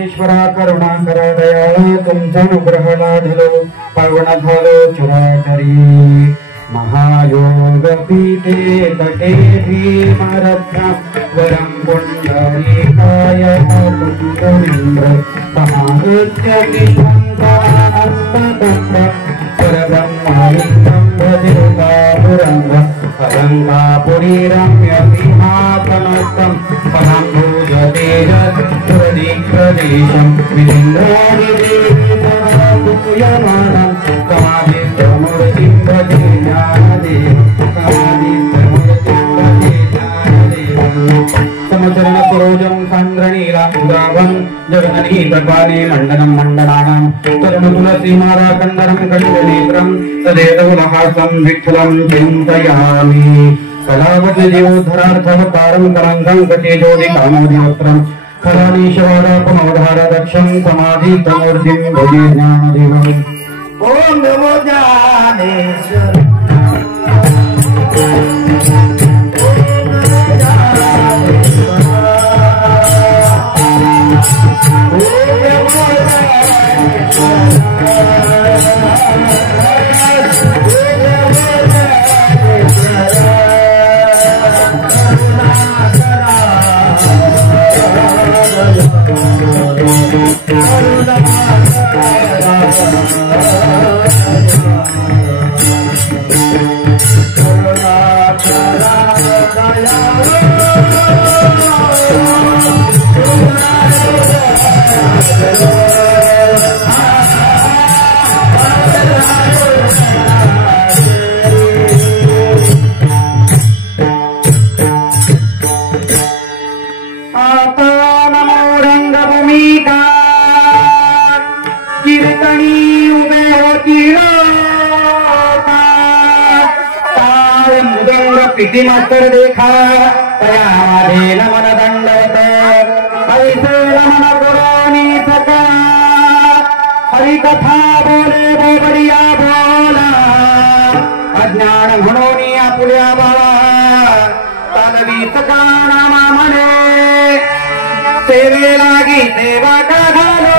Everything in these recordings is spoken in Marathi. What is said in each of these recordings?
परमेश्वरा करुणा करा दयाळ तुमचा अनुग्रह लाधलो पावन झालो चुराचरी महायोग पीठे तटे भीमरत्न वरं पुंडरीकाय कुंडलींद्र समागत्य विश्वंतरंग परब्रह्मणितं भजितापुरंग अलंकापुरी रम्य विहातमस्तं पराम्भोजतेजस्प्रदीप्रदेशं विलिन्द्रादिदेवपूयमानं समाधित्रमूर्तिं भजे ज्ञानदेव समाधित्रमूर्तिं भजे ज्ञानदेवं समचरण सरोजं सान्द्रनीलाम्बुदाभं जगदनीतपाने मण्डनं मण्डनानां तरुणतुलसीमाला कण्डनं कण्डनेत्रं सदेतुलहासं विठ्ठलं चिन्तयामि कलावती जीवोद्धरार्थवतारं कलङ्कं कटिजोदि कामोदिवक्त्रं खलानीशवादापमवधारदक्षं समाधितमूर्तिं भजे ज्ञानदेवम् ॐ नमो ज्ञानेश्वर किती मास्तर देखा तयारे नमन दंडवत ऐसे नमन पुराणी थका हरी कथा बोले बोबडिया बोला अज्ञान म्हणून आपुल्या बाळा तालवी सका नामा म्हणे सेवे लागी देवा का घालो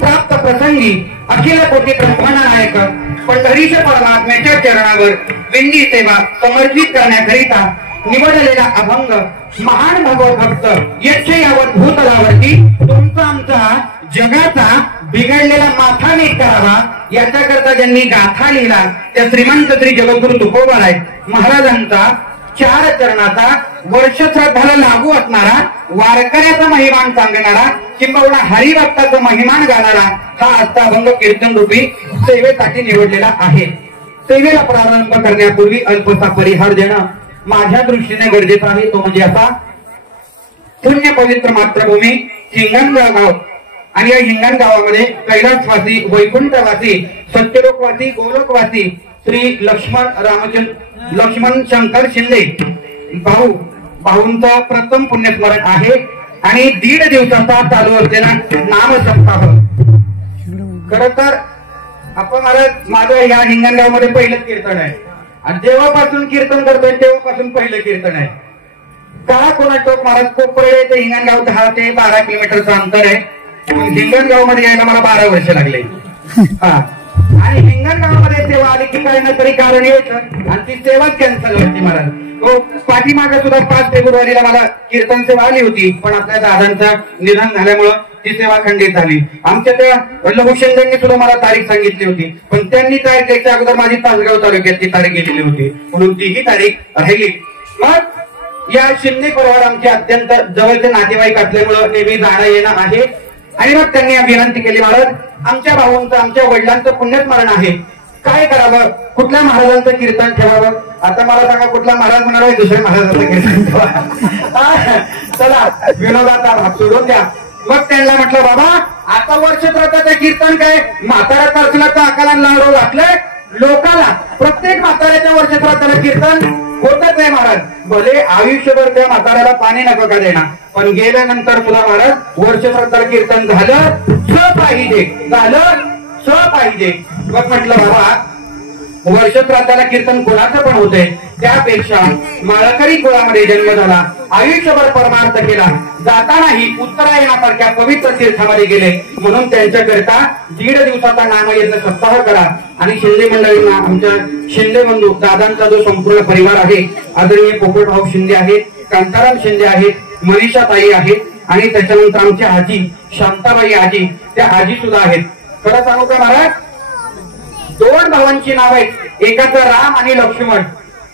प्राप्त प्रसंगी अखिल कोटी ब्रह्मांड नायक पंढरीश परमात्म्याच्या चरणावर विंदी सेवा समर्पित करण्याकरिता निवडलेला अभंग महान भगवत भक्त यक्ष यावत भूतलावरती तुमचा आमचा जगाचा बिघडलेला माथा नीट करावा याच्याकरता ज्यांनी गाथा लिहिला त्या श्रीमंत श्री जगद्गुरु तुकोबाराय महाराजांचा 4 चरणाचा वर्ष श्रद्धाला लागू असणारा वारकऱ्याचा महिमान सांगणारा किंबहुना हरिभक्ताचा महिमान गाणारा हा आजचा अभंग कीर्तन रूपी सेवेसाठी निवडलेला आहे। सेवेला प्रारंभ करण्यापूर्वी अल्पसा परिहार देणं माझ्या दृष्टीने गरजेचं आहे। तो म्हणजे असा पुण्य पवित्र मातृभूमी हिंगणगाव गाव आणि या हिंगणगावामध्ये कैलासवासी वैकुंठवासी सत्यलोकवासी गोलोकवासी श्री लक्ष्मण शंकर शिंदे भाऊंचा प्रथम पुण्यस्मरण आहे आणि 1.5 दिवसाचा चालू असलेला नाम सप्ताह। खर तर आपण माझं या हिंगणगाव मध्ये पहिलंच कीर्तन आहे आणि जेव्हापासून कीर्तन करतोय तेव्हापासून पहिलं कीर्तन आहे। का कोणाटोक महाराज कोपरे ते हिंगणगाव 10 ते 12 किलोमीटरचं अंतर आहे. हिंगणगाव मध्ये यायला मला 12 वर्ष लागले. हा, आणि हिंगणगावामध्ये सेवा आली की काही ना तरी कारण यायचं आणि ती सेवाच कॅन्सल व्हायची महाराज. तो पाठीमागे सुद्धा 5 फेब्रुवारीला मला कीर्तन सेवा आली होती, पण आपल्या दादांचं निधन झाल्यामुळं ती सेवा खंडित झाली. आमच्या त्या लघुशंकरांनी सुद्धा मला तारीख सांगितली होती, पण त्यांनी तारीख द्यायच्या अगोदर माझी तासगाव तालुक्यातली तारीख गेलेली होती, म्हणून तीही तारीख राहिली. मग या शिंदे परिवार आमचे अत्यंत जवळचे नातेवाईक असल्यामुळं नेहमी जाणं येणं आहे. आणि मग त्यांनी विनंती केली, महाराज आमच्या भावांचं आमच्या वडिलांचं पुण्यस्मरण आहे, काय करावं, कुठल्या महाराजांचं कीर्तन ठेवावं. आता मला सांगा कुठला महाराज म्हणाला, दुसऱ्या महाराजांचं कीर्तन ठेवा. चला विनोदाचा भाग सोडून द्या. मग त्यांना म्हटलं, बाबा आता वर्षत्राचं कीर्तन काय, म्हातारा तारखेला तर अकाला लाडू घातलंय लोकाला, प्रत्येक म्हाताऱ्याच्या वर्षत्राचं कीर्तन होतच नाही महाराज. भले आयुष्यभर त्या म्हाताऱ्याला पाणी नको का देणार, पण गेल्यानंतर सुद्धा महाराज वर्षत्राचं कीर्तन झालं पाहिजे. मग म्हटलं बाबा वर्षत्राला कीर्तन कुणाचं पण होतंय, त्यापेक्षा माळकरी कुळामध्ये जन्म झाला, आयुष्यभर परमार्थ केला, जातानाही उत्तरायणासारख्या पवित्र तीर्थामध्ये गेले, म्हणून त्यांच्याकरता 1.5 दिवसाचा नामयज्ञ सप्ताह करा. आणि शिंदे मंडळींना आमच्या शिंदे बंधू दादांचा जो संपूर्ण परिवार आहे, आदरणीय पोपटभाऊ शिंदे आहेत, कांताराम शिंदे आहेत, मनीषा ताई आहेत, आणि त्याच्यानंतर आमची आजी शांताबाई आजी, त्या आजी सुद्धा आहेत. खरं सांगू का महाराज, 2 भावांची नाव आहेत, एकाचं राम आणि लक्ष्मण.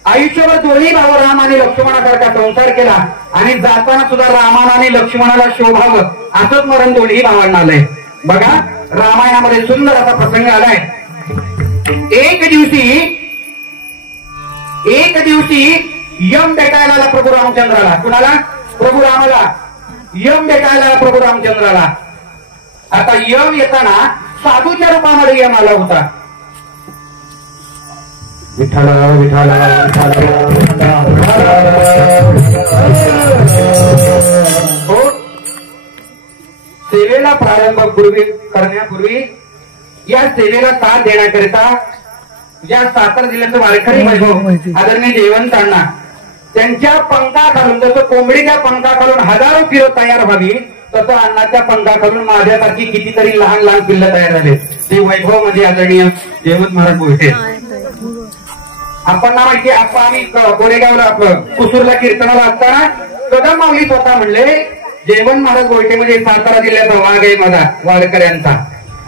आयुष्यभर दोन्ही भाव राम आणि लक्ष्मणासारखा संसार केला, आणि जाताना सुद्धा रामाला आणि लक्ष्मणाला शोभावं असंच मरण दोन्ही भावांना आलंय. बघा रामायणामध्ये सुंदर असा प्रसंग आलाय. एक दिवशी यम भेटायला आला प्रभू रामचंद्राला. कुणाला? प्रभू रामाला. यम भेटायला आला प्रभू रामचंद्राला. आता यम येताना साधूच्या रूपामध्ये यम आला होता. विठ्ठल विठ्ठल हो, सेवेला प्रारंभ करण्यापूर्वी या सेवेला साथ देण्याकरिता या सातारा जिल्ह्याचं वारकरी वैभव आदरणीय जयवंतांना त्यांच्या पंखाखालून, जसं कोंबडीच्या पंखाखालून हजारो किलो तयार व्हावी, तसं अन्नाच्या पंखाखालून माझ्यासारखी कितीतरी लहान लहान पिल्लं तयार झाले. ते वैभव मध्ये आदरणीय जयवंत महाराज बोलते. आपण ना माहिती, आपण आम्ही कोरेगावला कुसूरला कीर्तनाला असताना कदम माऊली स्वतः म्हणले, जयवंत महाराज गोयटे म्हणजे सातारा जिल्ह्याचा वाघ आहे माझा वारकऱ्यांचा.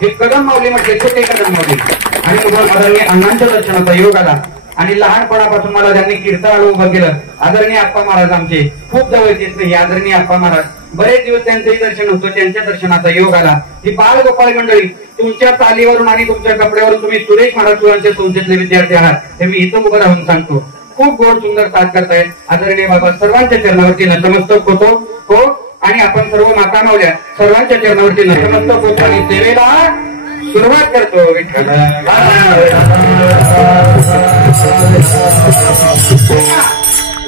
हे कदम माऊली म्हटले, छोटे कदम माऊली. आणि महाराजांनी अण्णांच्या दर्शनाचा योग आला, आणि लहानपणापासून मला त्यांनी कीर्तनाला उभं केलं. आदरणीय आप्पा महाराज आमचे खूप जवळचे नाही, आदरणीय आप्पा महाराज बरेच दिवस त्यांचंही दर्शन होतं, त्यांच्या दर्शनाचा योग आला. ही बाळ गोपाळ मंडळी, तुमच्या चालीवरून आणि तुमच्या कपड्यावरून तुम्ही सुरेश महाराज संस्थेतले विद्यार्थी आहात, हे मी इथं उभं राहून सांगतो. खूप गोड सुंदर साथ करतायत. आदरणीय बाबा सर्वांच्या चरणावरती नतमस्तक होतो हो, आणि आपण सर्व माता मावल्या सर्वांच्या चरणावरती नतमस्तक होतो आणि सेवेला सुरुवात करतो. विठ्ठल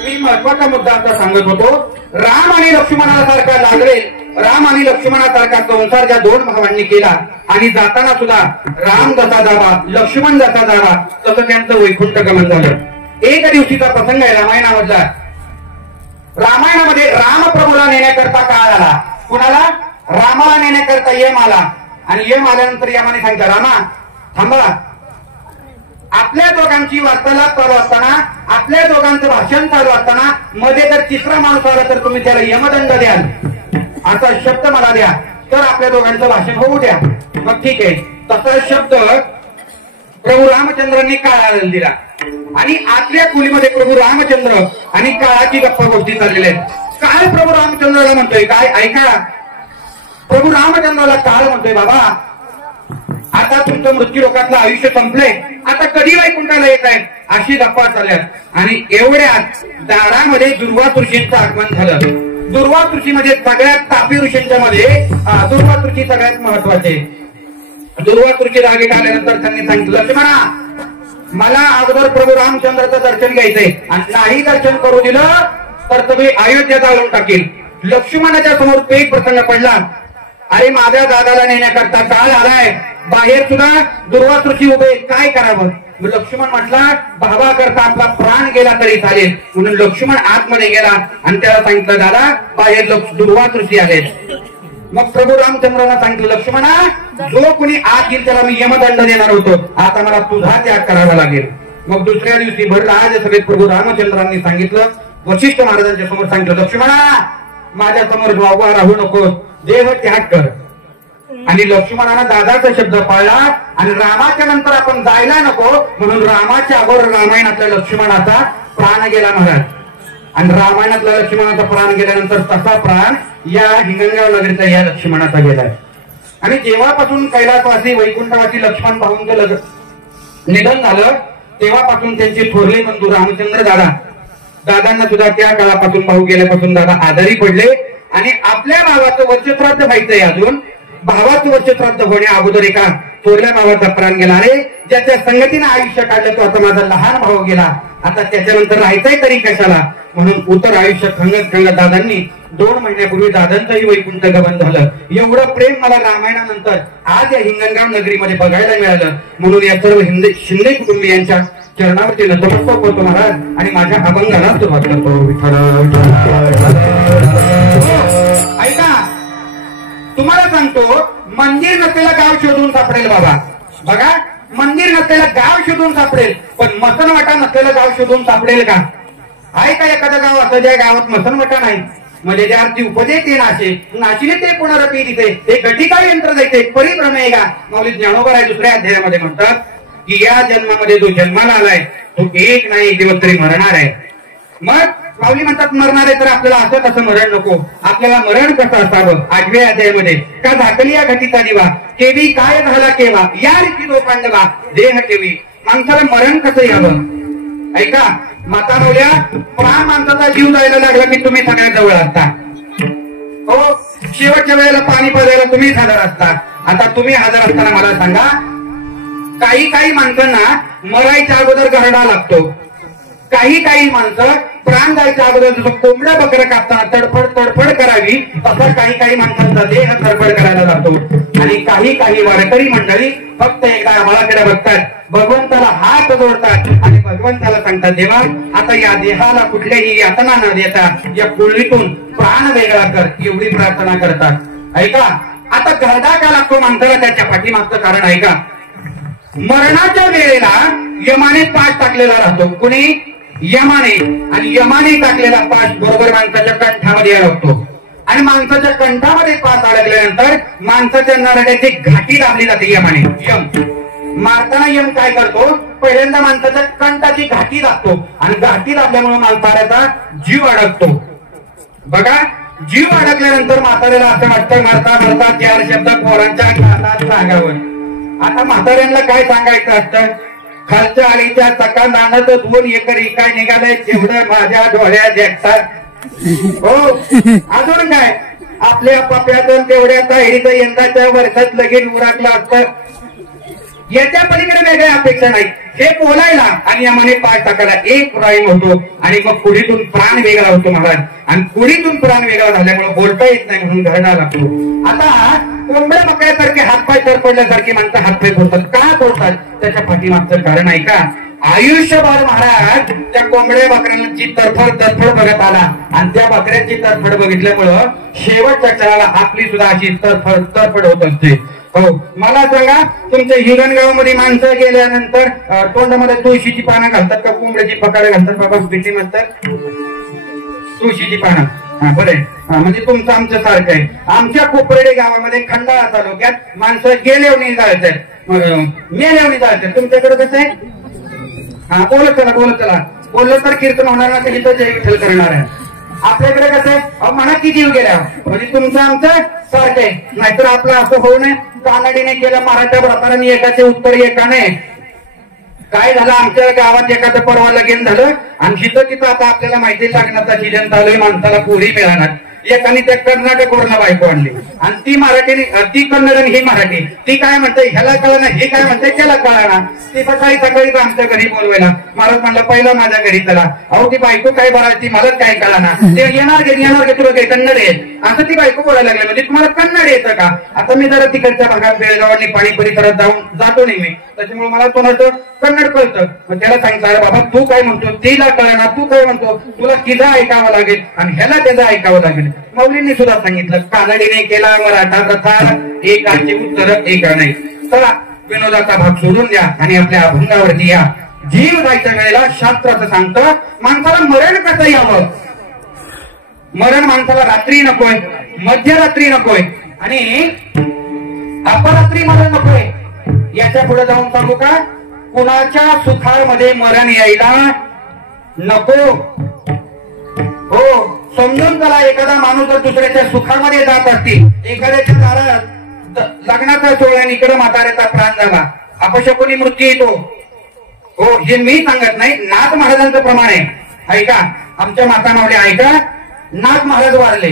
मी महत्वाचा मुद्दा आता सांगत होतो. राम आणि लक्ष्मणासारखा लागले, राम आणि लक्ष्मणासारखा संसार ज्या 2 भावांनी केला, आणि जाताना सुद्धा राम जसा जावा लक्ष्मण जसा जावा तसं त्यांचं वैकुंठ गमन झालं. एक दिवशीचा प्रसंग आहे रामायणामधला. रामायणामध्ये रामप्रभूला नेण्याकरता काळ आला. कुणाला? रामाला नेण्याकरता यम आला. आणि यम आल्यानंतर यमाने सांगितलं, रामा थांबा. आपल्या दोघांची वार्तालाप चालू असताना, आपल्या दोघांचं भाषण चालू असताना मध्ये जर 3रा माणूस आला तर तुम्ही त्याला यमदंड द्याल, असा शब्द मला द्या, तर आपल्या दोघांचं भाषण होऊ द्या. मग ठीक आहे, तसा शब्द प्रभू रामचंद्रांनी काळाला दिला. आणि आतल्या खोलीमध्ये प्रभू रामचंद्र आणि काळाची गप्पा गोष्टी चाललेल्या आहेत. काळ प्रभू रामचंद्राला म्हणतोय, काय ऐका, प्रभू रामचंद्राला काळ म्हणतोय, बाबा आता तुमचं मृत्यू लोकातलं आयुष्य संपलंय, आता कधी वैकुंठाला येत आहे, अशी गप्पा चालल्यात. आणि एवढ्यात दारामध्ये दुर्वास ऋषींचं आगमन झालं. दुर्वास ऋषी म्हणजे सगळ्यात तापी ऋषींच्या मध्ये दुर्वास ऋषी सगळ्यात महत्वाचे. दुर्वास ऋषी रागेत आल्यानंतर त्यांनी सांगितलं, लक्ष्मणा मला अगोदर प्रभू रामचंद्राचं दर्शन घ्यायचंय, आणि नाही दर्शन करू दिलं तर तुम्ही अयोध्या जाळून टाकील. लक्ष्मणाच्या समोर तो एक प्रसंग पडला. अरे माझ्या दादाला नेण्याकरता काळ आलाय, बाहेर सुद्धा दुर्वास ऋषी उभे, काय करावं. लक्ष्मण म्हटला भावा करता आपला प्राण गेला तरी चालेल, म्हणून लक्ष्मण आतमध्ये गेला आणि त्याला सांगितलं दादा बाहेर दुर्वास ऋषी आलेत. मग प्रभू रामचंद्रांना सांगितलं लक्ष्मणा जो कोणी आत येईल त्याला मी यमदंड देणार होतो, आता मला तुझा त्याग करावा लागेल. मग दुसऱ्या दिवशी भर राजसभेत प्रभू रामचंद्रांनी सांगितलं, वशिष्ठ महाराजांच्या समोर सांगितलं लक्ष्मणा माझ्या समोर उभा राहू नको, देह त्याग कर. आणि लक्ष्मणानं दादाचा शब्द पाळला आणि रामाच्या नंतर आपण जायला नको म्हणून रामाच्या अगोदर रामायणातल्या लक्ष्मणाचा प्राण गेला महाराज. आणि रामायणातल्या लक्ष्मणाचा प्राण गेल्यानंतर तसा प्राण या हिंगणगाव नगरीचा या लक्ष्मणाचा गेलाय. आणि जेव्हापासून कैलासवासी वैकुंठवासी लक्ष्मण भाऊंचं निधन झालं तेव्हापासून त्यांचे थोरले बंधू रामचंद्र दादांना सुद्धा त्या काळापासून भाऊ गेल्यापासून दादा आजारी पडले आणि आपल्या भावाचं वर्षश्राद्ध व्हायचंय. अजून भावाचं वर्षश्राद्ध होण्या अगोदर एका थोरल्या भावाचा प्राण गेला. अरे ज्याच्या संगतीनं आयुष्य काढलं तो आता माझा लहान भाऊ गेला, आता त्याच्यानंतर राहायचंय तरी कशाला, म्हणून उतर आयुष्य खंगत दादांनी 2 महिन्यापूर्वी दादांचंही वैकुंठ गमन झालं. एवढं प्रेम मला रामायणानंतर आज या हिंगणगाव नगरीमध्ये बघायला मिळालं. म्हणून या सर्व शिंदे कुटुंबियांच्या चरणावरती नतमस्तक होतो महाराज आणि माझ्या अभंगाला सुरुवात करतो. ऐका तुम्हाला सांगतो मंदिर नसलेलं गाव शोधून सापडेल बाबा. बघा मंदिर नसलेलं गाव शोधून सापडेल पण मसनवाटा नसलेलं गाव शोधून सापडेल का? आहे का एखादं गाव असं ज्या गावात मसनवाटा नाही? म्हणजे ज्या अर्थी उपदे ते नाशिले ते पुनरपी तिथे ते घटिका यंत्र जायचे परिप्रमेय का माऊली ज्ञानोबा आहे दुसऱ्या अध्यायामध्ये म्हणतात की या जन्मामध्ये जो जन्माला आलाय तो एक नाही एक दिवस तरी मरणार आहे. मग माऊली म्हणतात मरणार आहे तर आपल्याला असं तसं मरण नको. आपल्याला मरण कसं असावं 8व्या अध्यायामध्ये का झाकली या घटीचा दिवा केवी काय झाला केव्हा या रीती तो पांडवा देह ठेवी. माणसाला मरण कसं यावं? ऐका माता बोल्या प्राण माणसाचा जीव जायला लागला की तुम्ही सगळ्यात जवळ असता. हो शेवटच्या वेळेला पाणी पाजायला तुम्हीच हजर असता. आता तुम्ही हजर असताना मला सांगा काही माणसांना मरायच्या अगोदर गरडा लागतो. काही माणसं प्राण जायच्या अगोदर जसं कोंबड्या बकऱ्या कापताना तडफड करावी तसा काही माणसांचा देह तडफड करायला लागतो. आणि काही वारकरी मंडळी फक्त एकदा आम्हालाकडे बघतात भगवंताला हात जोडतात आणि भगवंताला सांगतात देवा आता या देहाला कुठल्याही यातना न देता या कुळीतून प्राण वेगळा कर एवढी प्रार्थना करतात. ऐका आता गरडा का लागतो माणसाला त्याच्या पाठीमागचं कारण ऐका. मरणाच्या वेळेला यमाने पाश टाकलेला राहतो. कुणी? यमाने. आणि यमाने टाकलेला पाश बरोबर माणसाच्या कंठामध्ये अडकतो आणि माणसाच्या कंठामध्ये पाश अडकल्यानंतर माणसाच्या नरड्याची घाटी दाबली जाते यमाने. यम मारताना यम काय करतो पहिल्यांदा माणसाच्या कंठाची घाटी दाबतो आणि घाटी दाबल्यामुळे माणसाचा जीव अडकतो. बघा जीव अडकल्यानंतर म्हाताऱ्याला असं वाटतं मारता 4 शब्द पोरांच्या कानात सांगावं. आता म्हाताऱ्यांना काय सांगायचं असतं? खालच्या आळीच्या सकाळ नानात 2 एकर इकाय निघालंय तेवढं माझ्या डोळ्यात देखतात. हो अजून काय आपल्या पप्यातून तेवढ्या ताहिरीचं यंदाच्या वर्षात लगीन उरकलं असतं. याच्या पलीकडे वेगळ्या अपेक्षा नाही. हे बोलायला आणि यामध्ये पाय टाकायला एक प्राईम होतो आणि मग पुढीतून प्राण वेगळा होतो महाराज. आणि पुढीतून प्राण वेगळा झाल्यामुळे बोलता येत नाही म्हणून घडणार लागतो. आता कोंबड्या बकऱ्यासारखे हातपाय तरपडल्यासारखी माणसं हातपाय फोडतात. का फोडतात? त्याच्या पाठीमागचं कारण आहे का आयुष्यभर महाराज त्या कोंबड्या बकऱ्यांची तरफड बघत आला आणि त्या बकऱ्यांची तरफड बघितल्यामुळं शेवटच्या क्षणाला आपली सुद्धा अशी तरफड होत असते. हो मला सांगा तुमच्या हिरणगाव मध्ये माणसं गेल्यानंतर तोंडामध्ये तुळशीची पानं घालतात का कोंबड्याची पकाडे घालतात? बाबा भीती म्हणतात तुळशीची पानं. हा बरे म्हणजे तुमचं आमच्या सारखं आहे. आमच्या कोपरेडे गावामध्ये खंडाळा तालुक्यात माणसं गेल्यावणी जायचं मेल्यावणी जायचं. तुमच्याकडे कसं आहे? हा बोलत चला बोललं तर कीर्तन होणार ना तर इथं जय विठ्ठल करणार आहे. आपल्याकडे कसं आहे म्हणा की जीव गेल्या म्हणजे तुमचं आमचं सारखं आहे. नाहीतर आपलं असं होऊ नये कानडीने केलं मराठा व्यापाराने एकाचे उत्तर एकाने. काय झालं आमच्या गावात एखादं परवा लगीन झालं आणि तिथं आता आपल्याला माहिती लागण्याचा सीजन चालू आहे माणसाला पोरी मिळणार एकाने त्या कर्नाटकवरनं बायको आणली आणि ती मराठी, ती कन्नड आणि ही मराठी. ती काय म्हणते ह्याला कळना, हे काय म्हणते त्याला कळना. ती सकाळी सकाळीच आमच्या घरी बोलवायला. महाराज म्हणलं पहिलं माझ्या घरी चला. अहो ती बायको काय बोलायची मलाच काय कळना. ते येणार घे तुला काही कन्नड आहे असं ती बायको बोलायला लागली. म्हणजे तुम्हाला कन्नड येतं का? आता मी जरा तिकडच्या भागात बेळगाव आणि पाणी परिसरात जातो नाही मी, त्याच्यामुळे मला कोणाचं कन्नड कळतं. मग त्याला सांगितलं अरे बाबा तू काय म्हणतो तिला कळना, तू काय म्हणतो तुला तिला ऐकावं लागेल आणि ह्याला त्याचं ऐकावं लागेल. माऊलींनी सुद्धा सांगितलं कानडीने केला मराठा प्रथा, एकाची उत्तर एका नाही. चला विनोदाचा भाग सोडून द्या आणि आपल्या अभंगावरती या. जीव जायच्या वेळेला शास्त्राचं सांगतं माणसाला मरण कसं यावं. मरण माणसाला रात्री नकोय, मध्यरात्री नकोय आणि अपरात्री मरण नकोय. याच्या पुढे जाऊन सांगू का, कुणाच्या सुखामध्ये मरण यायला नको. हो समजून चला, एखादा माणूस जर दुसऱ्याच्या सुखामध्ये जात असतील, एखाद्याच्या दारात लग्नाचा सोहळा इकडे म्हाताऱ्याचा प्राण झाला, अपशकुनी मृत्यू येतो. हो हे मी सांगत नाही, नाथ महाराजांचं प्रमाण आहे. ऐका आमच्या माता मावली ऐका, नाथ महाराज वारले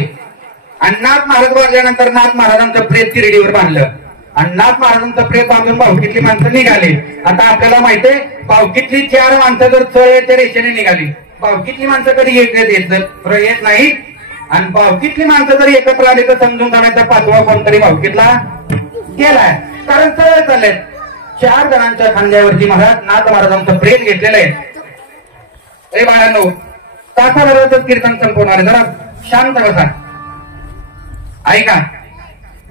आणि नाथ महाराज वारल्यानंतर नाथ महाराजांचं प्रेत तिरडीवर बांधलं आणि नाथ महाराजांचं प्रेत बांधून भावकीतली माणसं निघाली. आता आपल्याला माहितीये भावकीतली 4 माणसं जर चळच्या रेषेने निघाली, भावकीतली माणसं कधी येत नाही आणि भावकीतली माणसं जर एकत्र आली तर समजून जाण्याचा 5वा कोणतरी भावकीतला गेलाय. कारण सरळ चाललेत. 4 जणांच्या खांद्यावरती महाराज नाथ महाराजांचं प्रेत घेतलेलं आहे. ए बाळांनो तासाभरातच कीर्तन संपवणार आहे, जरा शांत बसा ऐका.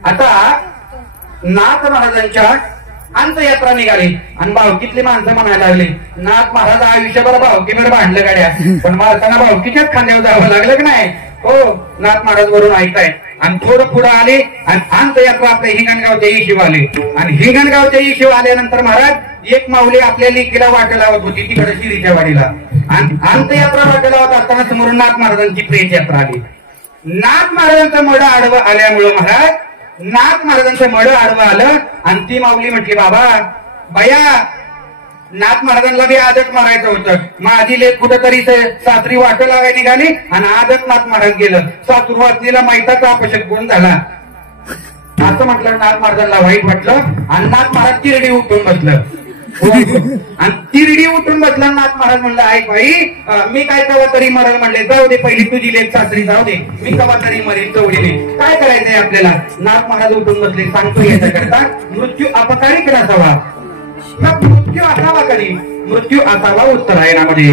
आता नाथ महाराजांच्या अंतयात्रा निघाली आणि भावकीतली माणसं म्हणायला लागली नाथ महाराज आयुष्यभर भावकीवर बांधलं गाड्या, पण माणसांना भावकीच्याच खांद्यावर जावं लागलं की नाही. हो नाथ महाराज वरून ऐकताय आणि थोडं पुढे आले आणि अंतयात्रा आपल्या हिंगणगावच्या येशीव आले आणि हिंगणगावच्या येशीव आल्यानंतर महाराज एक माऊली आपल्या लेकीला वाट लावत होती तिकडे शिरीच्या वाडीला आणि अंतयात्रा वाट लावत असताना समोरून नाथ महाराजांची प्रेत यात्रा आली. नाथ महाराजांचं मड आडवं आल्यामुळं महाराज नाथ महाराजांचं मड आडवं आलं आणि ती माऊली म्हटली बाबा बया नाथ महाराजांना बी आदत मारायचं होतं. माझी लेख कुठंतरी सासरी वाट लावायला निघाली आणि आदत नाथ महाराज गेलं. सासू वाचलीला माहिताचा अपशक गुण झाला असं म्हटलं. नाथ महाराजांना वाईट वाटलं आणि नाथ महाराज तिरडी उठून बसलं आणि तिरडी उठून बसला. नाथ महाराज म्हणलं ऐक भाई मी काय कवा तरी मरण म्हणले जाऊ दे, पहिली तुझी लेख सासरी जाऊ दे, मी कवा तरी मरेन चौडीने, काय करायचंय आपल्याला. नाथ महाराज उठून बसले. सांगतो याच्याकरता मृत्यू अपकारी केला असावा, मृत्यू असावा कधी, मृत्यू असावा उत्तरायणामध्ये.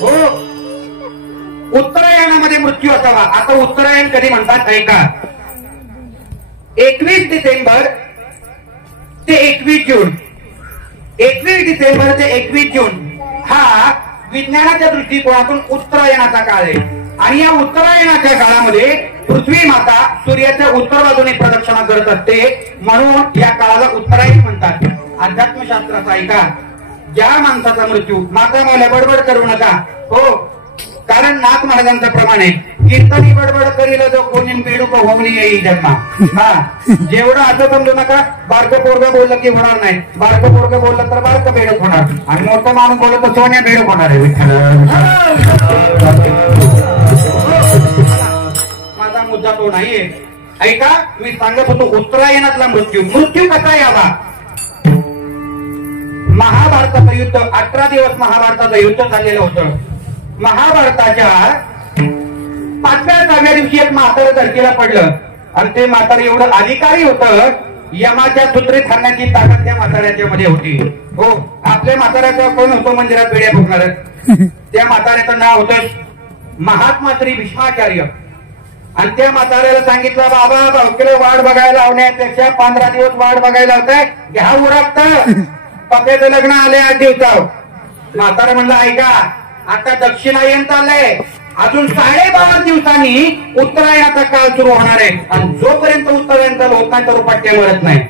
हो उत्तरायणामध्ये मृत्यू असावा. आता उत्तरायण कधी म्हणतात ऐका, 21 डिसेंबर ते 21 जून, 21 डिसेंबर ते 21 जून हा विज्ञानाच्या दृष्टिकोनातून उत्तरायणाचा काळ आहे. आणि या उत्तरायणाच्या काळामध्ये पृथ्वी माता सूर्याच्या उत्तर बाजूने प्रदक्षिणा करत असते, म्हणून या काळाला उत्तरायण म्हणतात. अध्यात्मशास्त्राचा ऐका, ज्या माणसाचा मृत्यू माता मावल्या बडबड करू नका. हो कारण नाथ महाराजांचं प्रमाण आहे कीर्तनी बडबड करील जो कोणी बेडूक होऊन येई जन्मा. हा जेवढं असं समजू नका बारकं पोरगं बोललं की होणार नाही, बारकं पोरगं बोललं तर बारकं बेडूक होणार आणि मोठं माणूस बोललं तर सोन्या बेडूक होणार आहे. माझा मुद्दा तो नाहीये. ऐका मी सांगत होतो उत्तरायणातला मृत्यू, मृत्यू कसा यावा. महाभारताचं युद्ध 18 दिवस महाभारताचं युद्ध झालेलं होतं. महाभारताच्या 5व्या दिवशी एक म्हातारं धरतीला पडलं आणि ते म्हातारं एवढं अधिकारी होतं, यमाच्या सूत्रीत खाण्याची ताकद त्या म्हाताऱ्याच्या मध्ये होती. हो आपल्या म्हाताऱ्याचं कोण होतं मंदिरात वेड्या फुकणार, त्या म्हाताऱ्याचं नाव होतं महात्मा श्री भीष्माचार्य. आणि त्या म्हाताऱ्याला सांगितलं बाबा भावकीला वाट बघायला लावण्यापेक्षा 15 दिवस वाट बघायला लावताय, घ्या उरकत पप्याचं लग्न आले 8 दिवसावर. म्हातारा म्हणलं ऐका आता दक्षिणायन चाललंय, अजून 12.5 दिवसांनी उत्तरायणाचा काळ सुरू होणार आहे आणि जोपर्यंत उत्तरायण चालू होत नाही तर पट्ट्या मरत नाही.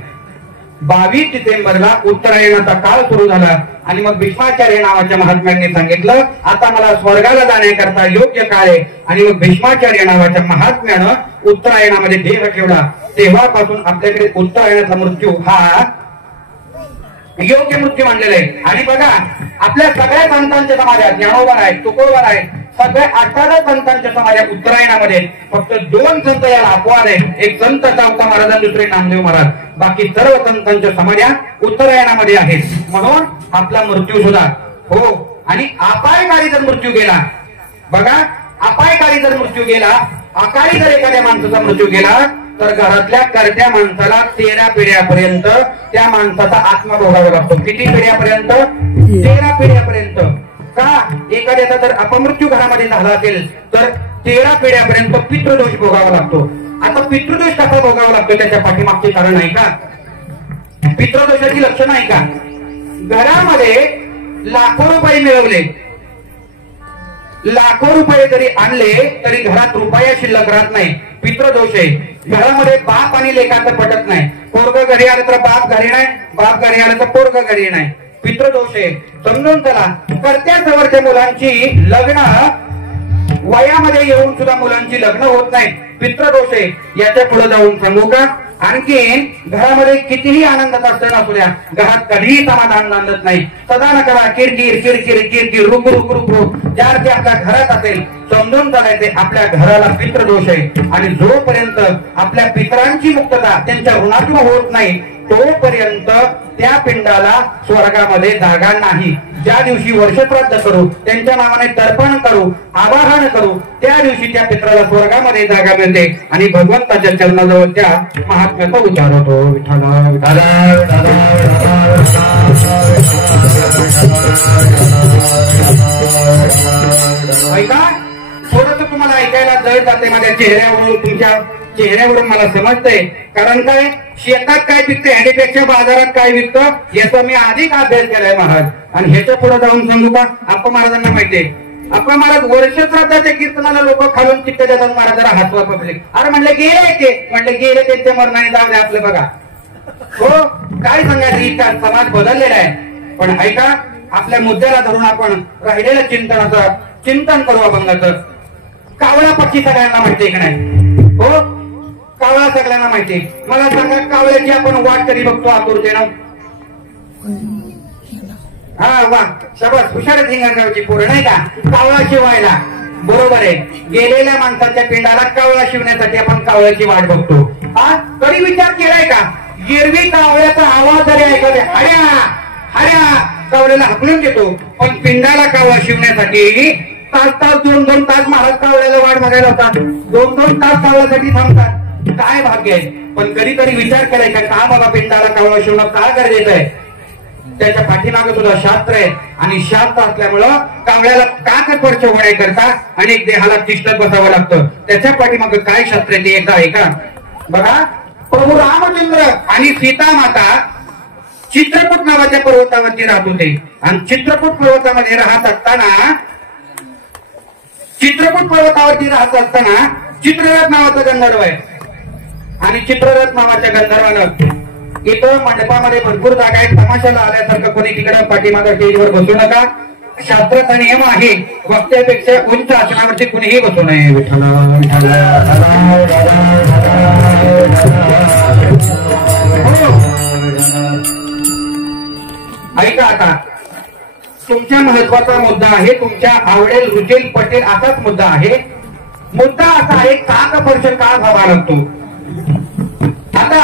22 डिसेंबरला उत्तरायणाचा काळ सुरू झाला आणि मग भीष्माचार्य नावाच्या महात्म्यांनी सांगितलं आता मला स्वर्गाला जाण्याकरता योग्य काळ आहे. आणि मग भीष्माचार्य नावाच्या महात्म्यानं उत्तरायणामध्ये देह ठेवला. तेव्हापासून आपल्याकडे उत्तरायणाचा मृत्यू हा योग्य मृत्यू मानलेला आहे. आणि बघा आपल्या सगळ्या संतांच्या समाजात ज्ञानोबा आहे, तुकोबा आहे, सगळ्या 18 संतांच्या समाजात उत्तरायणामध्ये फक्त 2 संत याला अपवाद आहेत. एक संत सावता महाराज आणि दुसरे नामदेव महाराज. बाकी सर्व संतांच्या समाजात उत्तरायणामध्ये आहेत. म्हणून आपला मृत्यू सुद्धा हो. आणि अपायकारी जर मृत्यू गेला, बघा अपायकारी जर मृत्यू गेला, अकाली जर एखाद्या माणसाचा मृत्यू गेला तर घरातल्या करत्या माणसाला 13 पिढ्यापर्यंत त्या माणसाचा आत्मा भोगावा लागतो. किती पिढ्यापर्यंत? 13 पिढ्यापर्यंत. का? एखाद्याचा जर अपमृत्यू घरामध्ये झाला असेल तर 13 पिढ्यापर्यंत पितृदोष भोगावा लागतो. आता पितृदोष कसा भोगावा लागतो त्याच्या पाठीमागचे कारण आहे का? पितृदोषाची लक्षणं आहे का? घरामध्ये लाखो रुपये मिळवले, लाखो रुपये जरी आणले तरी घरात रुपया शिल्लक राहत नाही. पितृदोष आहे. घरामध्ये बाप आणि लेकाचं पटत नाही. पोरग घरी आलं तर बाप घरी नाही, बाप घरी आलं तर पोरग घरी नाही. पितृदोष आहे. समजून चला. करत्या जवळच्या मुलांची लग्न वयामध्ये येऊन सुद्धा मुलांची लग्न होत नाही. पितृदोष आहे. याच्या पुढे जाऊन सांगू का? आणखी घरामध्ये कितीही आनंदाचा सण असू द्या, घरात कधीही समाधान नांदत नाही. सदा नकरा किरकिर किरकिर किरकिर रुक रुक रुक रुक ज्या ते आपल्या घरात असेल समजून चालायचे आपल्या घराला पितृदोष आहे. आणि जोपर्यंत आपल्या पितरांची मुक्तता त्यांच्या ऋणातून होत नाही तोपर्यंत त्या पिंडाला स्वर्गामध्ये जागा नाही. ज्या दिवशी वर्षश्राद्ध करू, त्यांच्या नावाने तर्पण करू, आवाहन करू, त्या दिवशी त्या पित्राला स्वर्गामध्ये जागा मिळते आणि भगवंताच्या चरणाजवळ त्या महात्म्याचा उद्धार होतो. विठ्ठला विठ्ठला. ऐका, थोडस तुम्हाला ऐकायला जड जाते माझ्या चेहऱ्यावरून, तुमच्या चेहऱ्यावरून मला समजतंय. कारण काय? शेतात काय पिकतं ह्याच्यापेक्षा बाजारात काय विकतं याचा मी अधिक अभ्यास केलाय महाराज. आणि ह्याच्या पुढे जाऊन सांगू का? आप्पा महाराजांना माहितीये, आप्पा महाराज वर्षश्राद्धाच्या कीर्तनाला लोक खालून चित्त देतात महाराजांना हसवा पब्लिक. अरे म्हणलं गेले ते, म्हणलं गेले त्यांच्या मरणाने जाऊ दे आपलं. बघा हो काय सांगायचं, इतका समाज बदललेला आहे. पण ऐका, आपल्या मुद्द्याला धरून आपण राहिलेलं चिंतनाचं चिंतन करू अभंगाचं. कावळा पक्षी सगळ्यांना माहिती आहे की नाही? हो कावळा सगळ्यांना माहिती. मला सांगा कावळ्याची आपण वाट कधी बघतो आतुरतेनं? हा वा शाबास, हुशार हिंगणगावची पोरं नाही का? कावळा शिवायला. बरोबर आहे. गेलेल्या माणसाच्या पिंडाला कावळा शिवण्यासाठी आपण कावळ्याची वाट बघतो. हा कधी विचार केलाय का? गिरवी कावळ्याचा आवाज जरी ऐकला हऱ्या हऱ्या कावळ्याला हकलून देतो, पण पिंडाला कावळा शिवण्यासाठी तास तास 2-2 तास महाराज कावळ्याला वाट बघायला होतात. 2-2 तास कावळ्यासाठी थांबतात. काय भाग्य आहे. पण कधीतरी विचार करायचा का बाबा पिंडाला कावळा शिवणं का गरजेचं आहे? त्याच्या पाठीमागे सुद्धा शास्त्र आहे. आणि शास्त्र असल्यामुळं कावळ्याला का कठोर वडाई करता आणि देहाला तिष्ठत बसावं लागतं. त्याच्या पाठीमागे काय शास्त्र आहे ते एकदा ऐका. बघा, प्रभू रामचंद्र आणि सीता माता चित्रकूट नावाच्या पर्वतावरती राहत होते. आणि चित्रकूट पर्वतामध्ये राहत असताना चित्ररथ नावाचा गंधर्व आहे. आणि चित्ररथ नावाच्या गंधर्वानं इथं मंडपामध्ये भरपूर जागा आहेत, तमाशाला आल्यासारखं कोणी तिकडं पाठीमागं स्टेजवर बसू नका. शास्त्राचा नियम आहे, वक्त्यापेक्षा उंच आसनावरती कुणीही बसू नये. ऐका, आता तुमच्या महत्वाचा मुद्दा आहे, तुमच्या आवडेल रुचेल पटेल असाच मुद्दा आहे. मुद्दा असा आहे, काकस्पर्श का व्हावा लागतो? आता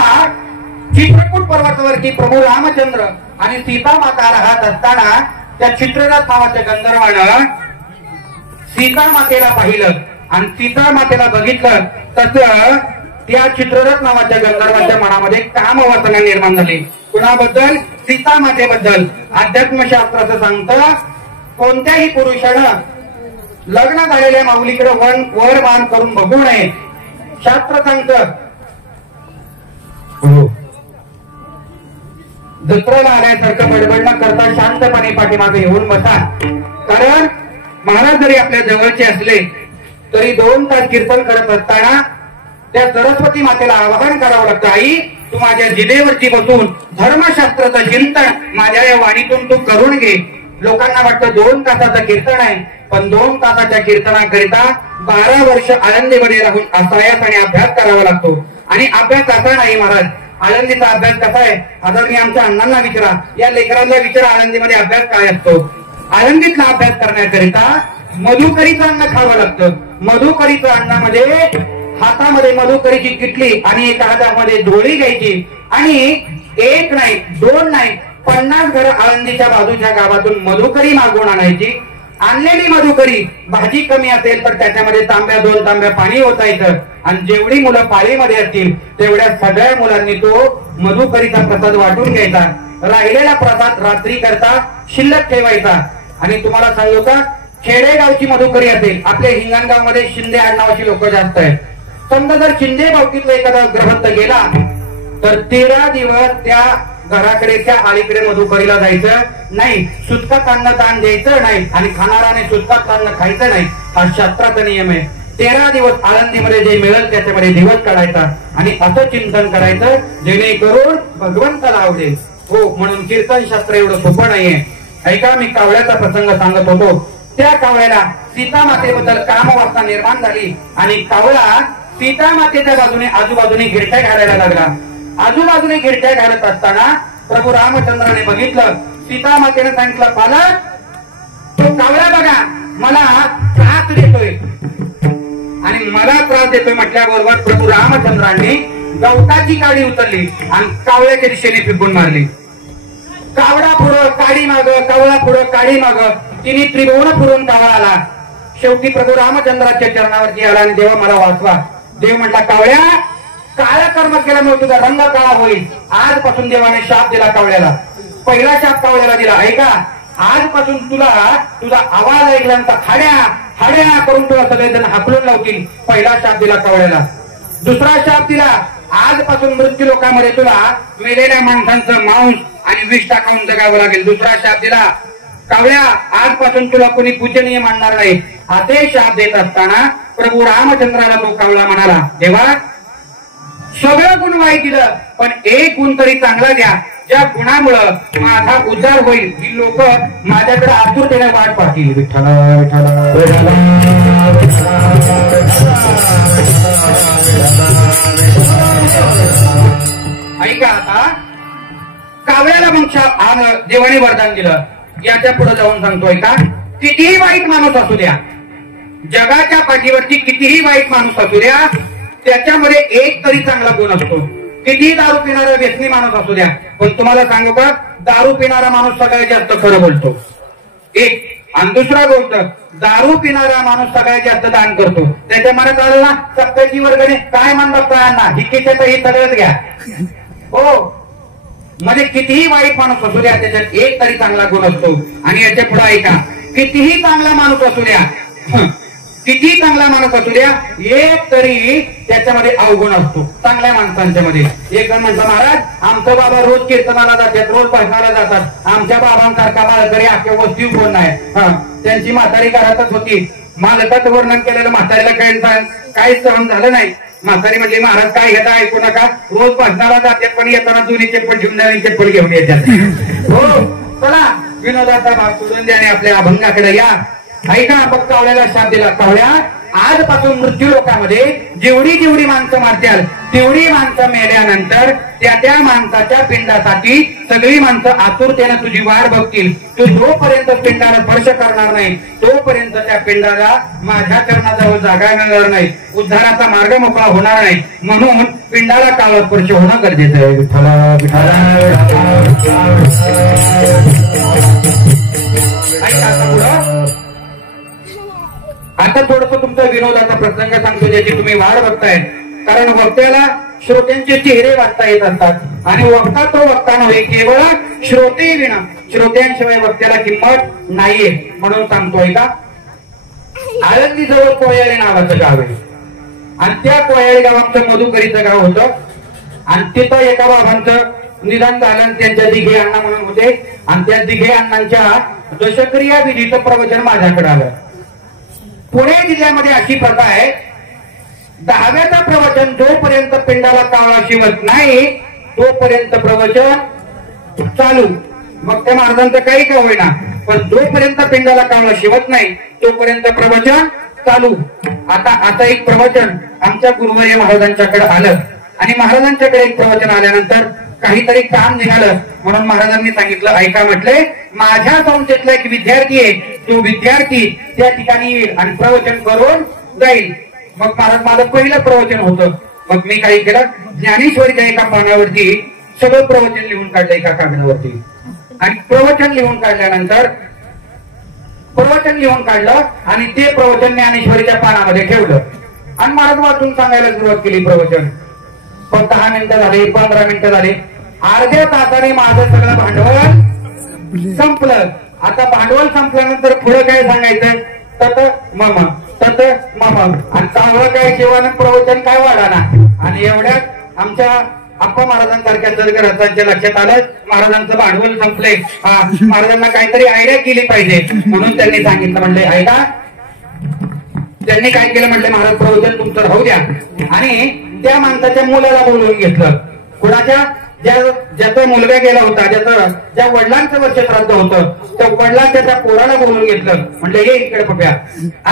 चित्रकूट पर्वतावरती प्रभू रामचंद्र आणि सीता माता राहत असताना त्या चित्ररथ नावाच्या गंधर्वानं सीता मातेला पाहिलं आणि सीता मातेला बघितलं. तसं त्या चित्ररथ नावाच्या गंधर्वाच्या मनामध्ये कामवासना निर्माण झाली. कुणाबद्दल? सीता मातेबद्दल. अध्यात्मशास्त्राचं सांगतं कोणत्याही पुरुषानं लग्न झालेल्या माऊलीकडे वर मान करून बघू नये. शास्त्र सांगतं जत्रेला आल्यासारखं बडबड न करता शांतपणे पाठीमागे येऊन बसा. कारण महाराज जरी आपल्या जवळचे असले तरी 2 तास कीर्तन करत असताना त्या सरस्वती मातेला आवाहन करावं लागतं. आई, तू माझ्या जिभेवरती बसून धर्मशास्त्राचं चिंतन माझ्या या वाणीतून तू करून घे. लोकांना वाटतं 2 तासाचं कीर्तन आहे, पण 2 तासाच्या कीर्तनाकरिता 12 वर्ष आनंदीमध्ये राहून असायास आणि अभ्यास करावा लागतो. आणि अभ्यास असा नाही महाराज आळंदीचा अभ्यास कसा आहे आदरणीय आमच्या अण्णांना विचारा, या लेकरांना विचारा आळंदीमध्ये अभ्यास काय असतो. आळंदीतला अभ्यास करण्याकरिता मधुकरीचं अन्न खावं लागतं. मधुकरीचं अन्नामध्ये हातामध्ये मधुकरीची किटली आणि एका हातामध्ये झोळी घ्यायची आणि एक नाही दोन नाही 50 घर आळंदीच्या बाजूच्या गावातून मधुकरी मागवून आणायची. आणलेली मधुकरी भाजी कमी असेल तर त्याच्यामध्ये तांब्या 2 तांब्या पाणी ओतायचं आणि जेवढी मुलं पाळीमध्ये असतील तेवढ्या सगळ्या मुलांनी तो मधुकरीचा प्रसाद वाटून घ्यायचा. राहिलेला प्रसाद रात्री करता शिल्लक ठेवायचा. आणि तुम्हाला सांगू का, खेडेगावची मधुकरी असेल, आपल्या हिंगणगाव मध्ये शिंदे आडनावाची लोक जास्त आहेत. समजा जर शिंदे भावकीतला एखादा ग्रहस्थ गेला तर 13 दिवस त्या घराकडे त्या आळीकडे मधुकरीला जायचं नाही, सुतकात अन्न दान द्यायचं नाही आणि खाणाराने सुतकात अन्न खायचं नाही, हा शास्त्राचा नियम आहे. 13 दिवस आळंदीमध्ये जे मिळेल त्याच्यामध्ये दिवस काढायचा आणि असं चिंतन करायचं जेणेकरून भगवंताला आवडेल. हो, म्हणून कीर्तन शास्त्र एवढं सोपं नाहीये. ऐका, मी कावळ्याचा प्रसंग सांगत होतो. त्या कावळ्याला सीता मातेबद्दल कामवासना निर्माण झाली आणि कावळा सीता मातेच्या बाजूने आजूबाजूने गिरट्या घालायला लागला. आजूबाजूने गिरट्या घालत असताना प्रभू रामचंद्राने बघितलं. सीता मातेने सांगितलं, पालक तो कावळा बघा मला त्रास देतोय आणि मला त्रास देतोय म्हटल्याबरोबर प्रभू रामचंद्रांनी गवताची काडी उचलली आणि कावळ्याच्या दिशेने फेकून मारली. कावळा पुढं काडी माग, कावळा पुढं काडी माग, तिने त्रिभुवन फिरून कावळा आला. शेवटी प्रभू रामचंद्राच्या चरणावरती आला आणि देवा मला वाचवा. देव म्हटला, कावळ्या काळा कर्म केल्यामुळे तुझा रंग काळा होईल. आजपासून देवाने शाप दिला कावळ्याला. पहिला शाप कावळ्याला दिला, ऐका, आजपासून तुला तुझा आवाज ऐकल्यानंतर हाड्या हाड्या करून तुला सगळेजण हाकलून लावतील. पहिला शाप दिला कावळ्याला. दुसरा शाप दिला, आजपासून मृत्यू लोकांमध्ये तुला मेलेल्या माणसांचं मांस आणि विष टाकावून जगावं लागेल. दुसरा शाप दिला, कावळ्या आजपासून तुला कोणी पूजनीय मानणार नाही. असे शाप देत असताना प्रभू रामचंद्राला तो कावळा म्हणाला, देवा सगळं गुण वाईट दिलं पण एक गुण तरी चांगला द्या, ज्या गुणामुळं माझा उद्धार होईल. ही लोक माझ्याकडे आतुरतेने वाट पाहतील. विठ्ठला विठ्ठला ऐका, आता कावळ्याला मग देवाने वरदान दिलं. याच्या पुढे जाऊन सांगतोय का, कितीही वाईट माणूस असू द्या, जगाच्या पाठीवरती कितीही वाईट माणूस असू द्या, त्याच्यामध्ये एक तरी चांगला गुण असतो. कितीही दारू पिणारा व्यसनी माणूस असू द्या, पण तुम्हाला सांगू का, दारू पिणारा माणूस सगळ्यात जास्त खरं बोलतो. एक. आणि दुसरा गोष्ट, दारू पिणारा माणूस सगळ्यात जास्त दान करतो. त्याच्या मनात आलं ना, सप्त्याची वर्गणी काय म्हणतात ना, हिकेच्या हे सगळंच घ्या. हो, म्हणजे कितीही वाईट माणूस असू द्या त्याच्यात एक तरी चांगला गुण असतो. आणि याच्या पुढे ऐका, कितीही चांगला माणूस असू द्या, किती चांगला माणूस असू द्या, एक तरी त्याच्यामध्ये अवगुण असतो चांगल्या माणसांच्या मध्ये. एक जण म्हटलं, महाराज आमचं बाबा रोज कीर्तनाला जातात, रोज भजनाला जातात, आमच्या बाबांसारखा मालकरी अख्ख्या वस्ती कोण नाही. त्यांची म्हातारी घरातच होती. मालकाचं वर्णन केलेलं म्हातारीला काही सहन झालं नाही. म्हातारी म्हणली, महाराज काय घेता ऐकू नका, रोज भजनाला जातात पण येताना दोन्ही चप्पल घेऊन नवीन चप्पल घेऊन येतात. हो, चला विनोदाचा भाग सोडून द्या आणि आपल्या अभंगाकडे या. ऐका, मग कावळ्याला शाप दिला, कावळ्या आजपासून मृत्यू लोकांमध्ये जेवढी जेवढी माणसं मारतील तेवढी माणसं मेल्यानंतर त्या माणसाच्या पिंडासाठी सगळी माणसं आतुरतेने तुझी वाट बघतील. तू जोपर्यंत पिंडाला स्पर्श करणार नाही तोपर्यंत त्या पिंडाला माझ्या चरणाजवळ जागा मिळणार नाही, उद्धाराचा मार्ग मोकळा होणार नाही. म्हणून पिंडाला कावळा स्पर्श होणं गरजेचं आहे. विठ्ठला आता थोडस तुमचा विनोदाचा प्रसंग सांगतो ज्याची तुम्ही वाट बघताय. कारण वक्त्याला श्रोत्यांचे चेहरे वाचता येत असतात आणि वक्ता तो वक्ता नव्हे, केवळ श्रोते विना, श्रोत्यांशिवाय वक्त्याला किंमत नाहीये. म्हणून सांगतोय का, आळंदी जवळ कोयाळी नावाचं गाव आहे आणि त्या कोयाळी गावाचं मधुकरीचं गाव होतं आणि तिथं एका बाबांचं निधन झालं. त्यांच्या दिघे अण्णा म्हणून होते आणि त्या दिघे अण्णांच्या दशक्रिया विधीचं प्रवचन माझ्याकडे आलं. पुणे जिल्ह्यामध्ये अशी प्रथा आहे, 10व्याचं प्रवचन जोपर्यंत पिंडाला कावळा शिवत नाही तोपर्यंत प्रवचन चालू. मग त्या महाराजांचं काही का होईना, पण जोपर्यंत पिंडाला कावळा शिवत नाही तोपर्यंत प्रवचन चालू. आता एक प्रवचन आमच्या गुरुवर्य महाराजांच्याकडे आलं आणि महाराजांच्याकडे एक प्रवचन आल्यानंतर काहीतरी काम निघालं म्हणून महाराजांनी सांगितलं, ऐका म्हटले, माझ्या संस्थेतला एक विद्यार्थी आहे, तो विद्यार्थी त्या ठिकाणी येईल आणि प्रवचन करून जाईल. मग महाराज माझं पहिलं प्रवचन होतं. मग मी काही केलं, ज्ञानेश्वरीच्या एका पानावरती सगळं प्रवचन लिहून काढलं एका कागदावरती. आणि प्रवचन लिहून काढल्यानंतर आणि ते प्रवचन ज्ञानेश्वरीच्या पानामध्ये ठेवलं आणि महाराज वाचून सांगायला सुरुवात केली. प्रवचन पण 10 मिनिटं झाले, 15 मिनिटं झाले, अर्ध्या तासाने माझं सगळं भांडवल संपलं. आता भांडवल संपल्यानंतर पुढे काय सांगायचं, तत मम आणि चांगलं काय शिवानं प्रवचन काय वाढाना. आणि एवढ्यात आमच्या आप्पा महाराजांसारख्या सद्गृहस्थांच्या लक्षात आलं, महाराजांचं भांडवल संपले, महाराजांना काहीतरी आयडिया केली पाहिजे म्हणून त्यांनी सांगितलं. म्हणले ऐका, त्यांनी काय केलं म्हटले, महाराज प्रवचन तुमचं राहू द्या. आणि त्या माणसाच्या मुलाला बोलवून घेतलं. कुणाच्या, ज्याचा मुलगा गेला होता, ज्या वडिलांचं वर्ष श्राद्ध होतं, त्या वडिलांच्या त्या पोराला बोलवून घेतलं. म्हटलं ये इकडे पप्या,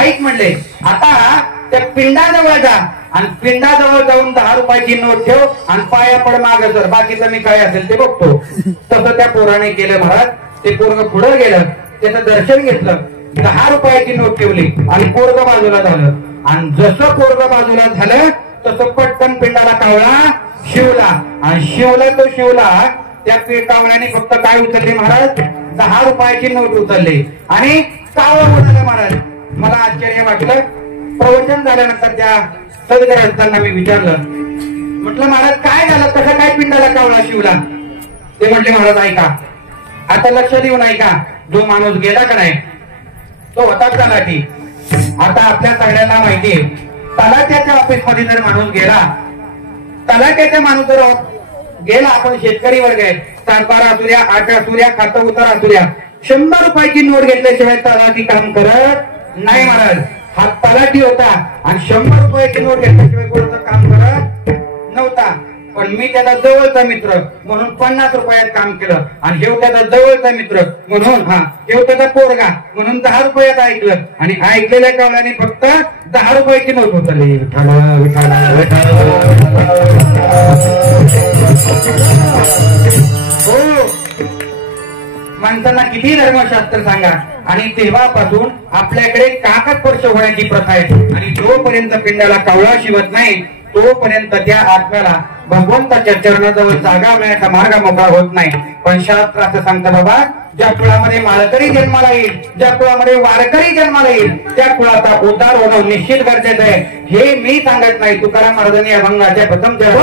ऐक म्हणले, आता त्या पिंडाजवळ जा आणि पिंडाजवळ जाऊन 10 रुपयाची नोट ठेव आणि पाया पड माग सर, बाकीचं मी काय असेल ते बघतो. तसं त्या पोराने केलं. महाराज ते पोरग पुढे गेलं, त्याचं दर्शन घेतलं, 10 रुपयाची नोट ठेवली आणि पोरग बाजूला झालं. आणि जसं पोरग बाजूला झालं तसं पटकन पिंडाला कावळा शिवला आणि शिवला त्या कावळ्याने फक्त काय उचलले महाराज, 10 रुपयाची नोट उचलली आणि कावळा म्हणाला. महाराज मला आश्चर्य वाटलं. प्रवचन झाल्यानंतर त्या सद्गृहस्थांना मी विचारलं, म्हटलं महाराज काय झालं, कसं काय पिंडाला कावळा शिवला. ते म्हटले, महाराज ऐका, आता लक्ष देऊन ऐका, जो माणूस गेला का नाही तो होता तलाठी. आता आपल्या सगळ्यांना माहितीये, तलाट्याच्या ऑफिस मध्ये जर माणूस गेला, तलाट्याचा माणूस जर गेला, आपण शेतकरी वर्ग आहे, 7-12 असू द्या, 8 असू द्या, खातं उतार असू द्या, 100 रुपयाची नोट घेतल्याशिवाय तलाठी काम करत नाही. महाराज हा तलाठी होता आणि 100 रुपयाची नोट घेतल्याशिवाय कोणतं काम करत नव्हता. पण मी त्याचा जवळचा मित्र म्हणून 50 रुपयात काम केलं आणि हे त्याचा जवळचा मित्र म्हणून हे त्याचा पोरगा म्हणून 10 रुपयात ऐकलं आणि ऐकलेल्या कावळ्याने फक्त 10 रुपयाची नोट उचलली. हो, माणसांना किती धर्मशास्त्र सांगा. आणि तेव्हापासून आपल्याकडे काकस्पर्श होण्याची प्रथा आहे आणि जोपर्यंत पिंडाला कावळा शिवत नाही तोपर्यंत त्या आत्म्याला भगवंताच्या चरणाजवळ जागा मिळण्याचा मार्ग मोकळा होत नाही. पण शास्त्र असं सांगतं, बाबा ज्या कुळामध्ये माळकरी जन्माला येईल, ज्या कुळामध्ये वारकरी जन्माला येईल, त्या कुळाचा उद्धार होणं निश्चित गरजेचं आहे. हे मी सांगत नाही, तुकाराम महाराजांनी अभंगाच्या प्रथम धन्य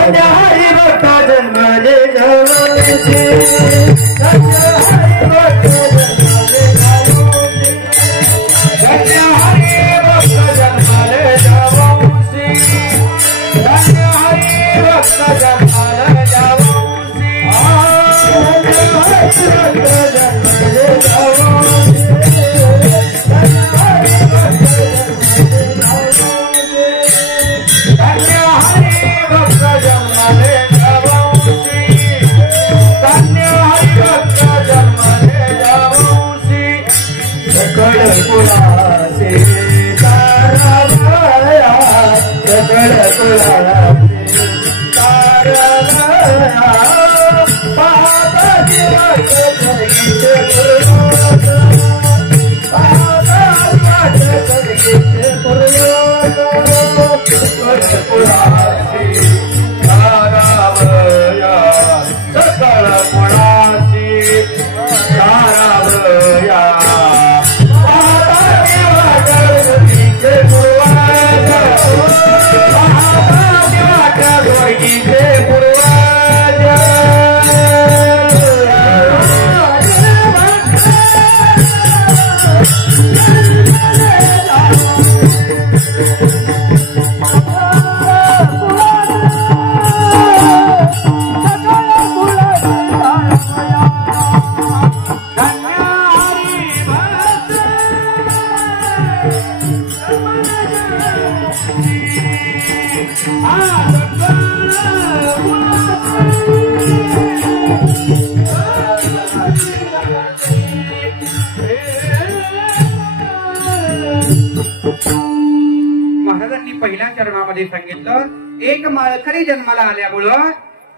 एक माळकरी जन्माला आल्यामुळं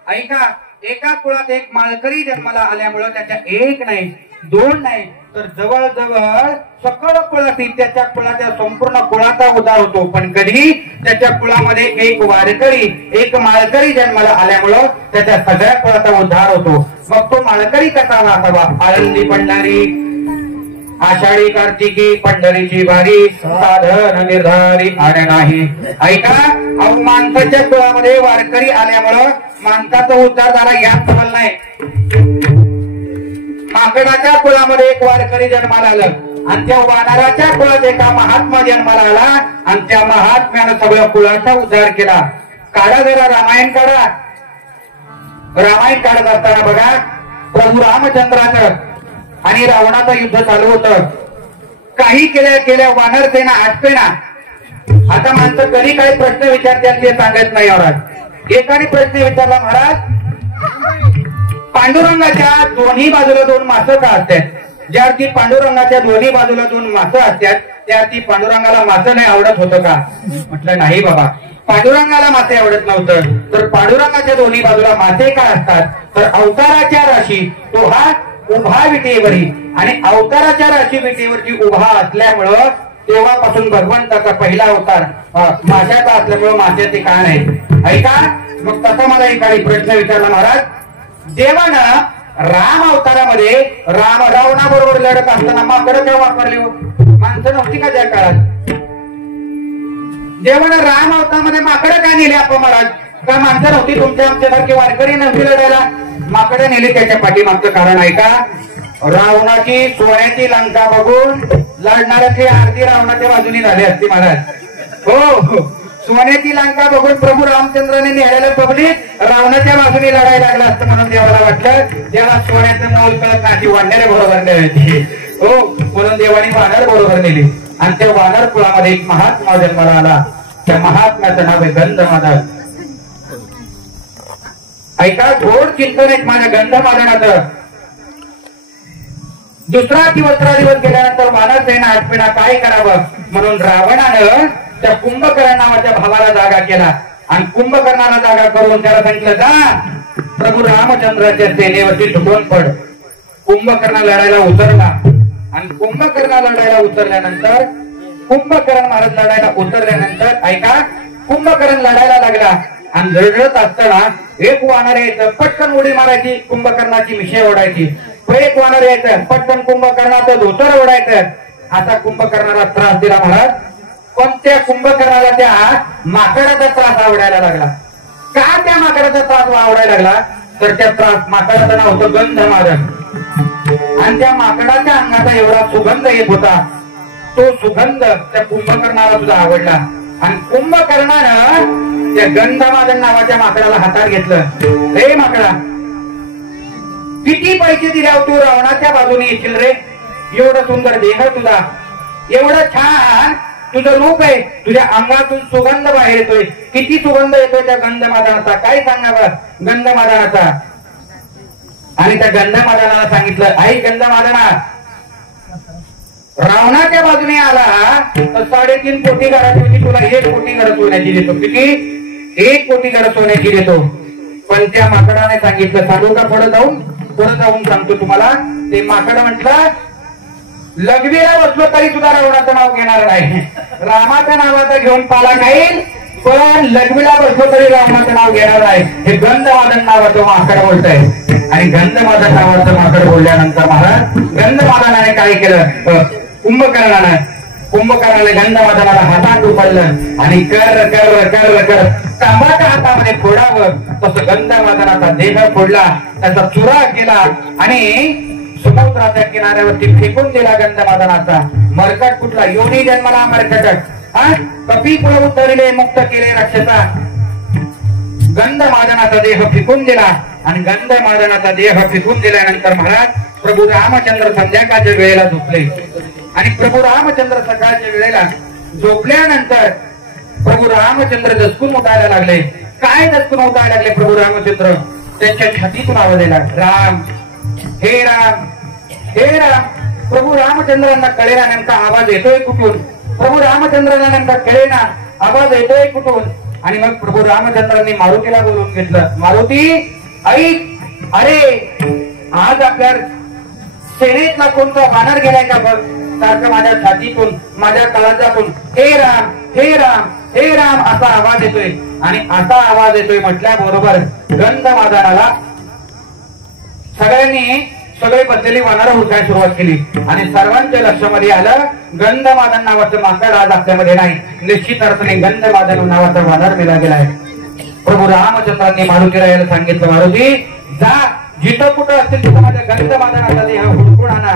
ऐका, एका कुळात एक माळकरी जन्माला आल्यामुळं त्याच्या एक नाही, दोन नाही, तर जवळजवळ सकळ कुळातील त्याच्या कुळाच्या संपूर्ण कुळाचा उद्धार होतो. पण कधी त्याच्या कुळामध्ये एक वारकरी, एक माळकरी जन्माला आल्यामुळं त्याच्या सगळ्या कुळाचा उद्धार होतो. मग तो माळकरी कसा असावा? आळंदी पंढरी, आषाढी कार्तिकी पंढरीची वारी, साधन निर्धारी आणे नाही. ऐका, अहो माणसाच्या कुळामध्ये वारकरी आल्यामुळं माणसाचा उद्धार झाला यात समज नाही. माकडाच्या कुळामध्ये एक वारकरी जन्माला आलं आणि त्या वानराच्या कुळात एका महात्मा जन्माला आला आणि त्या महात्म्यानं सगळ्या कुळाचा उद्धार केला. काढा जरा रामायण काढा. रामायण काढत असताना बघा, प्रभू रामचंद्राचं आणि रावणाचं युद्ध चालू होतं. काही केल्या केल्या वानर सेना आटपेना. आता माणसं कधी काही प्रश्न विचारतात ते सांगत नाही. महाराज एकाने प्रश्न विचारला, महाराज पांडुरंगाच्या दोन्ही बाजूला दोन मासं का असतात? ज्यार्थी पांडुरंगाच्या दोन्ही बाजूला दोन मासं असतात त्यार्थी पांडुरंगाला मासं नाही आवडत होतं का? म्हटलं नाही बाबा, पांडुरंगाला मासे आवडत नव्हतं. तर पांडुरंगाच्या दोन्ही बाजूला मासे का असतात? तर अवताराच्या राशी तो हा उभा विटेवरी आणि अवताराच्या राशी विटेवरती उभा असल्यामुळं तेव्हापासून भगवंताचा पहिला अवतार माशाचा असल्यामुळं माशाचे का नाही. ऐका, मग तसा मला एकाने प्रश्न विचारला, महाराज देवानं राम अवतारामध्ये राम रावणाबरोबर लढत असताना माकडं का वापरली? माणसं नव्हती का त्या काळात? देवानं राम अवतारामध्ये माकडं का नेले आपण महाराज? का माणसं नव्हती? तुमच्या आमच्यासारखे वारकरी नव्हती लढायला? माकडं नेले त्याच्या पाठीमागचं कारण ऐका. रावणाची सोन्याची लंका बघून लढणाऱ्याची आरती रावणाच्या बाजूनी झाली असती महाराज. हो, सोन्याची लंका बघून प्रभू रामचंद्राने नेलेलं पब्लिक रावणाच्या बाजूने लढायला लागलं असतं म्हणून देवाला वाटलं देवाला सोन्याचं मोल कळत नाची वाढणाऱ्या बरोबर नेली. हो, म्हणून देवाने वानर बरोबर नेली आणि त्या वानर कुळामध्ये एक महात्मा जन्माला आला. त्या महात्म्याचं नाव आहे गंधमादन. ऐका, घोर चिंतन एक माझ्या गंधमादनाचं. दुसरा दिवस गेल्यानंतर वानर सेना आटपेना काय करावं म्हणून रावणानं त्या कुंभकर्ण नावाच्या भावाला जागा केला आणि कुंभकर्णाला जागा करून त्याला सांगितलं, जा प्रभू रामचंद्राच्या सेनेवरती तुटून पड. कुंभकर्ण लढायला उतरला आणि कुंभकर्ण लढायला उतरल्यानंतर कुंभकर्ण महाराज लढायला उतरल्यानंतर ऐका, कुंभकर्ण लढायला लागला आणि लढत असताना एक वानर यायचं, पटकन उडी मारायची, कुंभकर्णाची मिशे ओढायची. एक वानर यायचं, पटकन कुंभकर्णाचं धोतर ओढायचं. असा कुंभकर्णाला त्रास दिला महाराज. पण त्या कुंभकर्णाला त्या माकडाचा त्रास आवडायला लागला. का त्या माकडाचा त्रास आवडायला लागला? तर त्या त्रास माकडाचं नाव होतं गंधमादन आणि त्या माकडाच्या अंगाचा एवढा सुगंध येत होता. तो सुगंध त्या कुंभकर्णाला सुद्धा आवडला आणि कुंभकर्णानं त्या गंधमादन नावाच्या माकडाला हातात घेतलं. हे माकडा, किती पैसे दिल्यावर तू रावणाच्या बाजूने येशील रे? एवढं सुंदर देह तुझा, एवढं छान तुझं रूप आहे, तुझ्या अंगातून सुगंध बाहेर येतोय. किती सुगंध येतोय त्या गंधमादनाचा, काय सांगावं गंधमादनाचा. आणि त्या गंधमादनाला सांगितलं, आई गंधमादना, रावणाच्या बाजूने आला तर 3.5 कोटी घरात होती, तुला 1 कोटी घर सोन्याची देतो. किती? 1 कोटी घर सोन्याची देतो. पण त्या माकडाने सांगितलं, सांगू का? पुढे जाऊन सांगतो तुम्हाला. ते माकड म्हटलं, लघवीला बसलो तरी सुद्धा रावणाचं नाव घेणार नाही. रामाच्या नावाचं घेऊन पाला खाईल, पण लघवीला बसलो तरी रावणाचं नाव घेणार नाही. हे गंधमादन नावाचं माकड बोलतंय. आणि गंधमादन नावाचं माकड बोलल्यानंतर महाराज गंधमादनाने काय केलं? कुंभकर्णाने गंधमादनाला हातात उचललं आणि कर कर कर कर तांबाच्या हातामध्ये फोडावं तसं गंधमादनाचा देह फोडला, त्याचा चुरा केला आणि समुद्राच्या किनाऱ्यावरती फेकून दिला गंधमादनाचा. मरकट कुठला? योनी जन्मला मरकट. कपी पुढे उतरले, मुक्त केले राक्षसा. गंधमादनाचा देह फेकून दिला आणि गंधमादनाचा देह फेकून दिल्यानंतर महाराज प्रभू रामचंद्र संध्याकाळच्या वेळेला झोपले आणि प्रभू रामचंद्र सकाळच्या वेळेला झोपल्यानंतर प्रभू रामचंद्र दचकून उठायला लागले. काय दचकून उठायला लागले प्रभू रामचंद्र? त्यांच्या छातीतून आवाज आला, राम, हे राम, हे राम. प्रभू रामचंद्रांना कळेना नेमका आवाज येतोय कुठून. प्रभू रामचंद्रांना नेमका कळेना आवाज येतोय कुठून. आणि मग प्रभू रामचंद्रांनी मारुतीला बोलवून घेतलं. मारुती ऐक, अरे आज आपल्या सेनेतला कोणता वानर गेलाय का बघ. सारखं माझ्या छातीतून माझ्या काळजातून हे राम हे राम हे राम असा आवाज येतोय. आणि असा आवाज येतोय म्हटल्याबरोबर गंधमादनाला सगळ्यांनी सगळे बसलेली वानर हुडकायला सुरुवात केली. आणि सर्वांच्या लक्षामध्ये आलं गंधमादन नावाचं माकड आज आपल्यामध्ये नाही. निश्चित अर्थाने गंधमादन नावाचा वानर मेला गेलाय. प्रभू रामचंद्रांनी मारुतीला यायला सांगितलं, मारुती जा, जिथं कुठं असतील तिथं माझ्या गंधमादनाचा देह हुडकून आणा.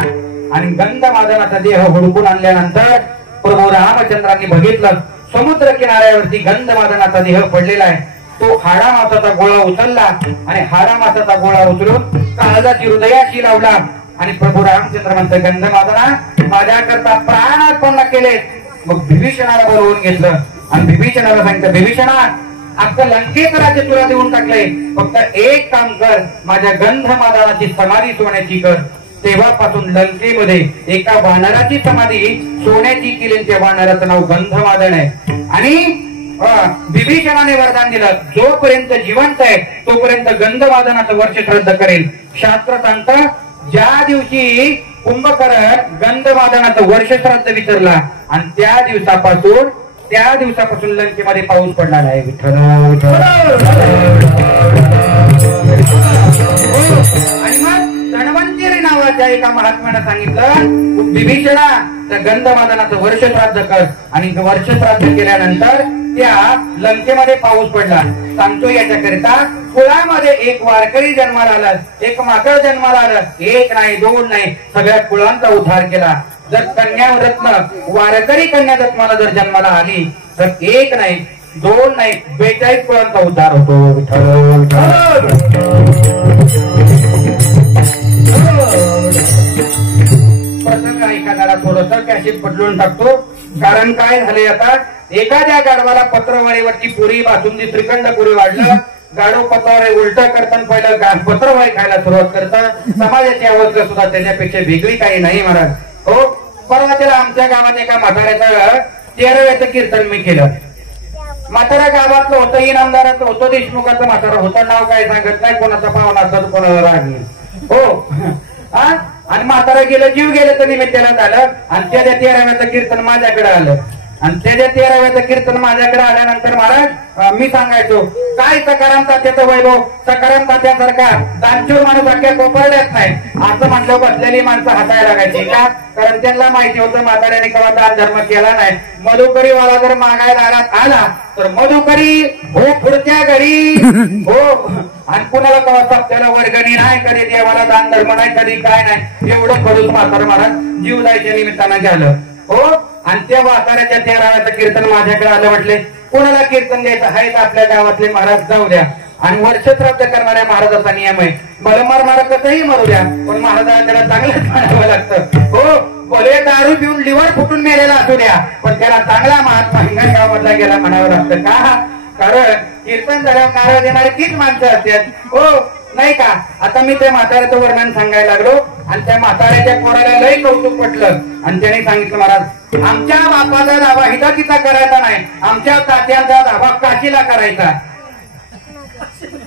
आणि गंधमादनाचा देह हुडकून आणल्यानंतर प्रभू रामचंद्रांनी बघितलं समुद्र किनाऱ्यावरती गंधमादनाचा देह पडलेला आहे. तो हाडा मासाचा गोळा उचलला आणि हाडा मासाचा गोळा उचलून काळजाची हृदयाशी लावला. आणि प्रभू रामचंद्र म्हणतात, गंधमादना माझ्याकरता प्राण अर्पण केले. मग विभीषणाला बोलवून घेतलं आणि विभीषणाला सांगितलं, विभीषणा अख्खं लंकेकराचे तुला देऊन टाकले, फक्त एक काम कर, माझ्या गंधमादनाची समाधी सोन्याची कर. तेव्हापासून लंकेमध्ये एका वानराची समाधी सोन्याची केली. त्या वानराचं नाव गंधमादन आहे. आणि विभीषणाने वरदान दिलं, जोपर्यंत जिवंत आहे तोपर्यंत गंधमादनाचं वर्ष श्राद्ध करेल. शास्त्र सांगतं ज्या दिवशी कुंभकर्ण गंधमादनाचं वर्ष श्राद्ध विसरला आणि त्या दिवसापासून लंकेमध्ये पाऊस पडलेला आहे. विठ्ठल आणि मग धन्वंतरी नावाच्या एका महात्म्यानं सांगितलं, विभीषणा त्या गंधमादनाचं वर्ष श्राद्ध कर. आणि वर्ष श्राद्ध केल्यानंतर त्या लंकेमध्ये पाऊस पडला. सांगतो याच्याकरिता कुळामध्ये एक वारकरी जन्माला आला, एक माकड जन्माला आलं. एक नाही दोन नाही, सगळ्या कुळांचा उद्धार केला. जर कन्या रत्न वारकरी कन्या रत्नाला जर जन्माला आली तर एक नाही दोन नाही 42 कुळांचा उद्धार होतो. प्रसंग एखाद्याला थोडस कॅशिट बदलून टाकतो. कारण काय झाले, आता एखाद्या गाढवाला पत्रवाळीवरची पुरी बासुंदी श्रीखंड पुरी वाढलं, गाढव पत्रवाळी उलट करताना पहिलं पत्रवाळी खायला सुरुवात करतं. समाजाची अवस्था सुद्धा त्याच्यापेक्षा वेगळी काही नाही महाराज. हो, परवा त्याला आमच्या गावात एका म्हाताऱ्याचं 13व्याचं कीर्तन मी केलं. म्हातारा गावातलं होतं, इनामदाराचं होतं, देशमुखाचं म्हातारा होतं. नाव काय सांगत नाही, कोणाचा पाहुणा असतो कोणाला राग नाही. हो आणि म्हातारा गेलं, जीव गेलं तर निमित्तानं झालं. आणि त्याच्या 13व्याचं कीर्तन माझ्याकडे आलं. आणि त्याच्या 13व्याचं कीर्तन माझ्याकडे आल्यानंतर महाराज मी सांगायचो, काय सकाराम तात्याचं वैभव, सकाराम तात्यासारखा दानशूर माणूस अख्ख्या कोपरल्याच नाही. असं म्हटलं बसलेली माणसं हसायला लागायची. का? कारण त्यांना माहिती होतं म्हाताऱ्याने केव्हा दान धर्म केला नाही. मधुकरी वाला जर मागायला आला तर मधुकरी हो पुढच्या घरी हो. आणि कुणाला केव्हा सप्त्याला वर्गणी नाही, कधी देवाला दान धर्म नाही, कधी काय नाही. एवढं खडूस म्हातार महाराज जीव जायच्या निमित्तानं झालं. हो, आणि त्या म्हाताऱ्याच्या 13व्याचं कीर्तन माझ्याकडे आलं. म्हटले कोणाला कीर्तन द्यायचं आहे आपल्या गावातले महाराज जाऊ द्या. आणि वर्ष श्राद्ध करणाऱ्या महाराजाचा नियम आहे, मला मार कसंही मरू द्या, पण महाराजांना त्याला चांगलंच म्हणावं लागतं. हो, भले दारू पिऊन लिव्हर फुटून मेलेला असू द्या, पण त्याला चांगला महात्मा हिंगणगावमधला गेला म्हणावं लागतं. का? कारण कीर्तन झाल्यावर नारळ देणारी तीच माणसं असतात. हो नाही का? आता मी त्या म्हाताऱ्याचं वर्णन सांगायला लागलो आणि त्या म्हाताऱ्याच्या पोराला लई कौतुक पटलं. आणि त्याने सांगितलं, महाराज आमच्या बापाचा दावा हिदातीचा करायचा नाही, आमच्या तात्याचा दावा काशीला करायचा.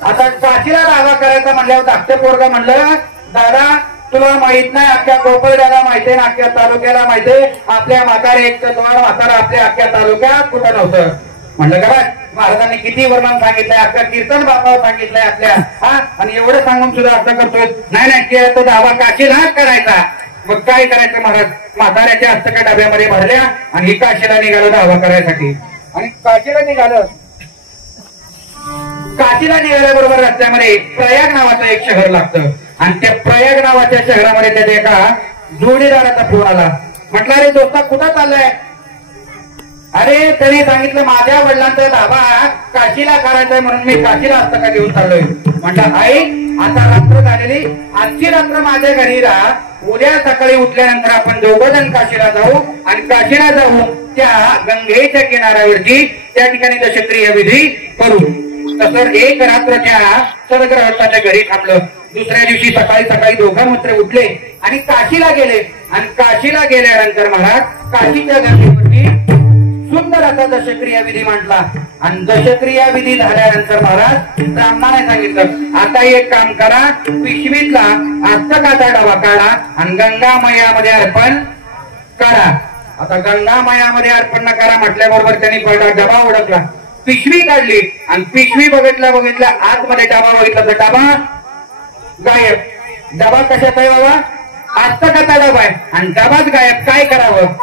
आता काशीला दावा करायचा म्हणल्यावर धाकटे पोरगा म्हणलं, दादा तुला माहित नाही, अख्ख्या कोपरड्याला माहितीये ना, अख्ख्या तालुक्याला माहितीये, आपल्या म्हातारे एक तर दोन म्हातारा आपल्या अख्ख्या तालुक्यात कुठं नव्हतं. म्हणलं का महाराजांनी किती वर्णन सांगितलंय, अख्खा कीर्तन बापावर सांगितलंय आपल्या. आणि एवढं सांगून सुद्धा असं करतोय. नाही तो दावा काशीला करायचा. मग काय करायचं महाराज, म्हाताऱ्याच्या हस्तका डब्यामध्ये भरल्या आणि ही काशीला निघालं दावा करायसाठी. आणि काशीला निघाल्याबरोबर रस्त्यामध्ये प्रयाग नावाचं एक शहर लागतं. आणि त्या प्रयाग नावाच्या शहरामध्ये त्याच्या एका जोडीदाराचा फोन आला. म्हटलं, अरे दोस्ता कुठं चाललाय? अरे त्यांनी सांगितलं, माझ्या वडिलांचा दावा काशीला करायचाय म्हणून मी काशीला हस्तका घेऊन चाललोय. म्हटलं, आई आता रात्र झालेली, आजची रात्र माझ्या घरी राहा, उद्या सकाळी उठल्यानंतर आपण दोघंजण काशीला जाऊ. आणि काशीला जाऊन त्या गंगेच्या किनाऱ्यावरती त्या ठिकाणी दशक्रिय विधी करू. तसं एक रात्र त्या सदग्रहस्थाच्या घरी थांबलं. दुसऱ्या दिवशी सकाळी दोघं मित्र उठले आणि काशीला गेले. आणि काशीला गेल्यानंतर महाराज काशीच्या गंगेवरती सुंदर असा दशक्रिया विधी म्हटला आणि दशक्रिया विधी झाल्यानंतर महाराज ब्राह्मणाने सांगितलं आता एक काम करा, पिशवीतला आस्तकाचा डबा काढा आणि गंगा मैयामध्ये अर्पण करा. आता गंगा मैयामध्ये अर्पण करा म्हटल्याबरोबर त्यांनी डबा ओळखला, पिशवी काढली आणि पिशवी बघितल्या आतमध्ये डबा बघितला तर डबा गायब. डबा कशाचा आहे बाबा? आस्तकाचा डबा आहे आणि डबाच गायब. काय करावं?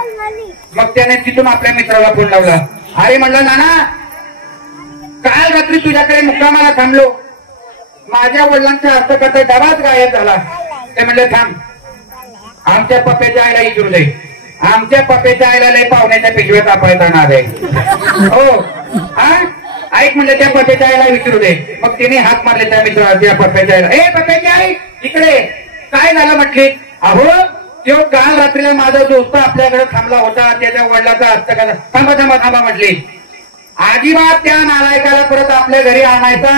मग त्याने तिथून आपल्या मित्राला फोन लावला. अरे म्हणलं नाना, काल रात्री तुझ्याकडे मुक्कामाला थांबलो, माझ्या वडिलांच्या आस्तकाचा डबाच गायब झाला. ते म्हणले थांब, आमच्या पप्प्याच्या आईला विचारू दे. आमच्या पप्प्याच्या आईला लय पाहुण्याच्या पिशव्या तापायचा नाद आहे. हो हा ऐक म्हणलं, त्या पप्प्याच्या आईला विचारू दे. मग तिने हात मारले त्या मित्राला, त्या पप्प्याच्या आईला. ए पप्प्याची आई इकडे, काय झालं म्हटली? अहो तो काल रात्रीला माझा दोस्त आपल्याकडे थांबला होता, त्याच्या वडिलाचा हस्तकाचा. थांबा थांबा थांबा म्हटली. अजिबात त्या नालायकाला परत आपल्या घरी आणायचा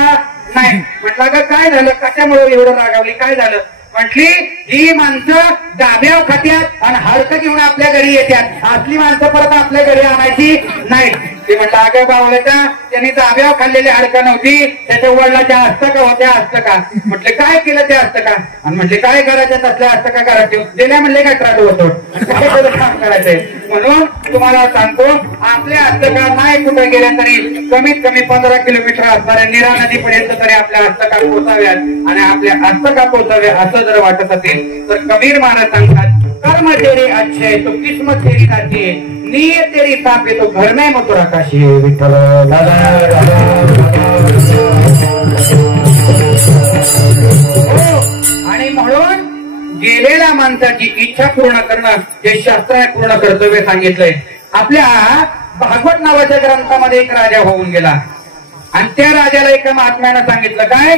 नाही. म्हटलं का काय झालं, कशामुळे एवढं रागावली, काय झालं? म्हटली ही माणसं डाब्याव खात्यात आणि हडकं घेऊन आपल्या घरी येतात, असली माणसं परत आपल्या घरी आणायची नाही. ते म्हटलं अगं बावल्याचा, त्यांनी डाब्याव खाल्लेली हडकं नव्हती, त्याच्या वडिलाच्या हस्तका होत्या. हस्तका म्हटले काय केलं त्या हस्तका? आणि म्हटले काय करायचं तसल्या हस्तका करायचे दिल्या म्हणले काय त्रास होतो, काम करायचंय. म्हणून तुम्हाला सांगतो, आपल्या हस्तका नाही कुठे गेल्या तरी कमीत कमी 15 किलोमीटर असणाऱ्या नीरा नदीपर्यंत तरी आपल्या हस्तका पोहोचाव्यात आणि आपल्या हस्तका पोहोचाव्या असं जर वाटत असेल तर कबीर महाराज सांगतात, कर्म तेरे अच्छे तो किस्मत तेरी नाची है, नीयत तेरी साफ है तो घर में मथुरा काशी है. विठ्ठल आणि म्हणून गेलेल्या माणसाची इच्छा पूर्ण करणं हे शास्त्राने पूर्ण कर्तव्य सांगितलंय. आपल्या भागवत नावाच्या ग्रंथामध्ये एक राजा होऊन गेला आणि त्या राजाला एका महात्म्यानं सांगितलं काय,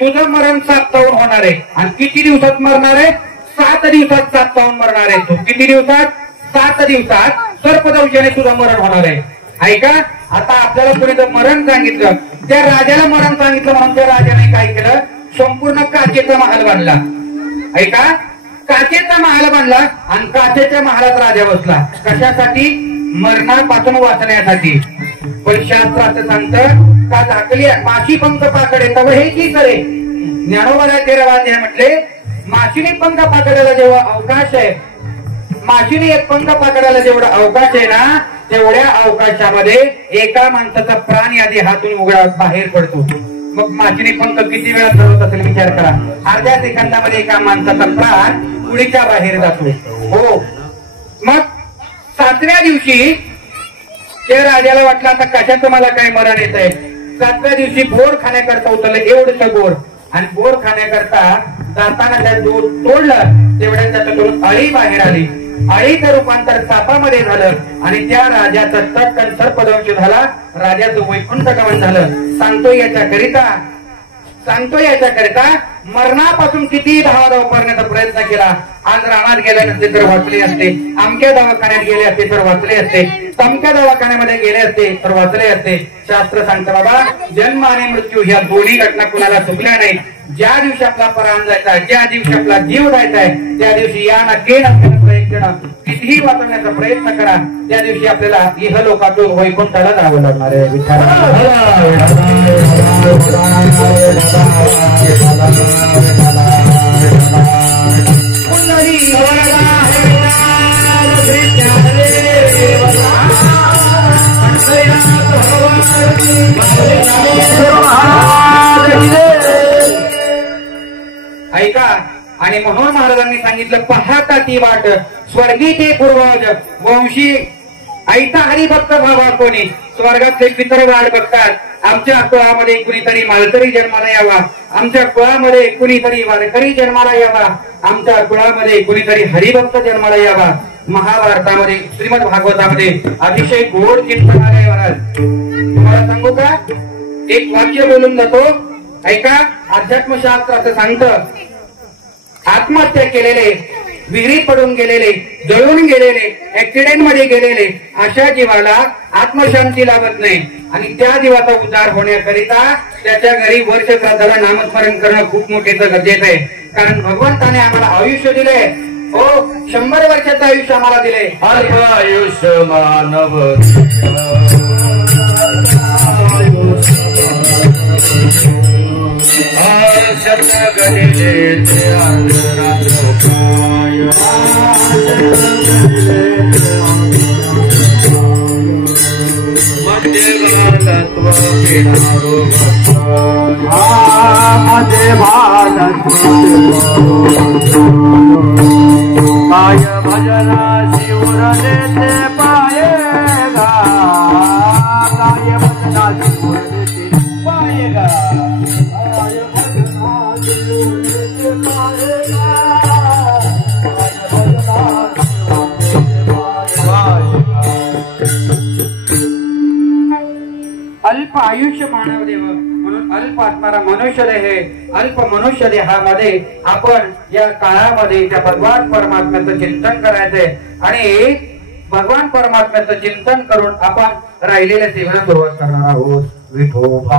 तुझं मरण 7 ताहून होणार आहे. आणि किती दिवसात मरणार आहे? 7 दिवसात 7 ताहून मरणार आहे. तू किती दिवसात? 7 दिवसात सर्पदंशाने तुझं मरण होणार आहे. ऐका, आता आपल्याला कोणी जर मरण सांगितलं, त्या राजाला मरण सांगितलं म्हणून त्या राजाने काय केलं, संपूर्ण काचेचा महाल बांधला. ऐका, काचेचा महाल बांधला आणि काचेच्या महालात राजा बसला. कशासाठी? मरणापासून वाचण्यासाठी. पण शास्त्र असं सांगतं का झाकली माशी पंख पाकडे तव हे की करे. ज्ञानोबा तेरवादी म्हटले, माशीने पंख पाकडायला जेव्हा अवकाश आहे, माशीने एक पंख पाकडायला जेवढा अवकाश आहे ना, तेवढ्या अवकाशामध्ये एका माणसाचा प्राण यादी हातून उघडा बाहेर पडतो. मग माशीने पंख किती वेळा ठरवत असेल विचार करा. अर्ध्या सेकंदामध्ये एका माणसाचा प्राण उडीच्या बाहेर जातो. हो, मग 7व्या दिवशी त्या राजाला वाटलं आता कशाचं मला काय मरण येत आहे. 7व्या दिवशी बोर खाण्याकरता उतरलं, एवढंच बोर. आणि बोर खाण्याकरता जाताना त्या दूध तोडलं, तेवढ्या त्याच्यातून अळी बाहेर आली. अळीचं रूपांतर सापामध्ये झालं आणि त्या राजाचा चटकन सर्पदंश झाला. राजाचं वैकुंठ गमन झालं. सांगतो याच्याकरिता मरणापासून किती धावाधाव करण्याचा प्रयत्न केला. आज रानात गेले नसते तर वाचले असते, अमक्या दवाखान्यात गेले असते तर वाचले असते, तमक्या दवाखान्यामध्ये गेले असते तर वाचले असते. शास्त्र सांगतं बाबा, जन्म आणि मृत्यू ह्या दोन्ही घटना कुणाला चुकल्या नाहीत. ज्या दिवशी आपला प्राण जायचा, ज्या दिवशी आपला जीव जायचा आहे, त्या दिवशी या ना प्रयत्न कितीही वाचवण्याचा प्रयत्न करा. त्या दिवशी आपल्याला इहलोकातून वैकुंठाला जावं लागणार आहे. ऐका, आणि म्हणून महाराजांनी सांगितलं, पाहता ती वाट स्वर्गी ते पूर्वज वंशी ऐता हरिभक्त भावा कोणी. स्वर्गातले पितर वाट बघतात, आमच्या कुळामध्ये कुणीतरी मालकरी जन्माला यावा, आमच्या कुळामध्ये कुणीतरी वारकरी जन्माला यावा, आमच्या कुळामध्ये कुणीतरी हरिभक्त जन्माला यावा. महाभारतामध्ये श्रीमद भागवतामध्ये अतिशय गोड चिंतन आहे महाराज. तुम्हाला सांगू का, एक वाक्य बोलून जातो. ऐका, अध्यात्मशास्त्र असं सांगतं, आत्महत्या केलेले, विहिरीत पडून गेलेले, जळून गेलेले, ऍक्सिडेंट मध्ये गेलेले अशा जीवाला आत्मशांती लाभत नाही. आणि त्या जीवाचा उद्धार होण्याकरिता त्याच्या घरी वर्ष श्राद्धाला नामस्मरण करणं खूप मोठेचं गरजेचं आहे. कारण भगवंताने आम्हाला आयुष्य दिले. हो, 100 वर्षाचं आयुष्य आम्हाला दिले. अल्प आयुष्य मानव शब्द गणिले ते आदराय मध्ये भारतत्व घेणारो मध्ये भारतत्व पाय भजना शिवरले ते पायेगा काय भजना शिवरले ते पायेगा काय भजना शिवरले ते पायेगा काय भजना अल्प आयुष्य मानव देव म्हणून अल्प असणारा मनुष्य देह हे अल्प मनुष्य देहामध्ये आपण या काळामध्ये त्या भगवान परमात्म्याचं चिंतन करायचंय आणि भगवान परमात्म्याचं चिंतन करून आपण राहिलेल्या सेवेला सुरुवात करणार आहोत. विठोबा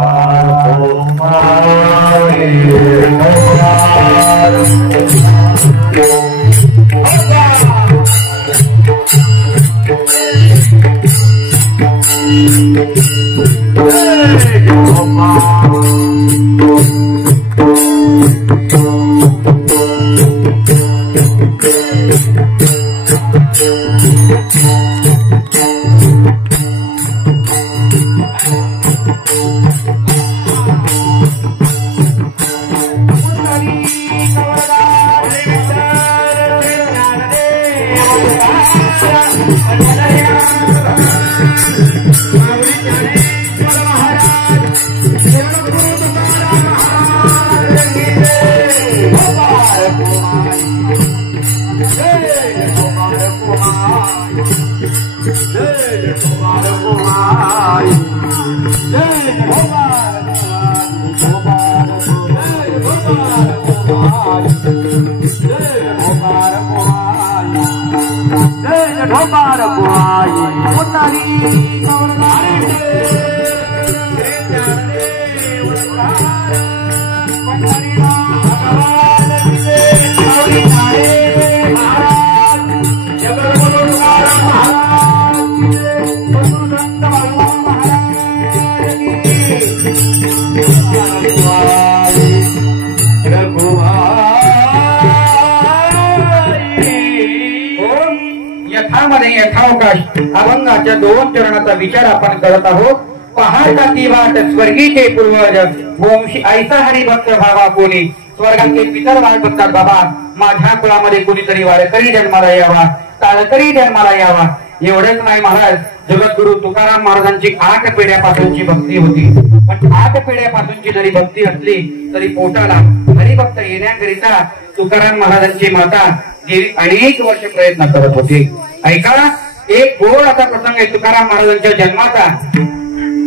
अभंगाच्या 2 चरणाचा विचार आपण करत आहोत. पहाटा ती वाट स्वर्गीचे पूर्वज वंशी ऐसा हरिभक्त भावा कोणी. स्वर्गाचे पितर वाट बघतात बाबा माझ्या कुळामध्ये कुणीतरी वारकरी जन्माला यावा, ताळकरी जन्माला यावा. एवढंच नाही महाराज, जगद्गुरु तुकाराम महाराजांची 8 पिढ्यापासूनची भक्ती होती. पण 8 पिढ्यापासूनची जरी भक्ती असली तरी पोटाला हरिभक्त येण्याकरिता तुकाराम महाराजांची माता गेली अनेक वर्ष प्रयत्न करत होती. ऐका, एक गोड असा प्रसंग आहे तुकाराम महाराजांच्या जन्माचा.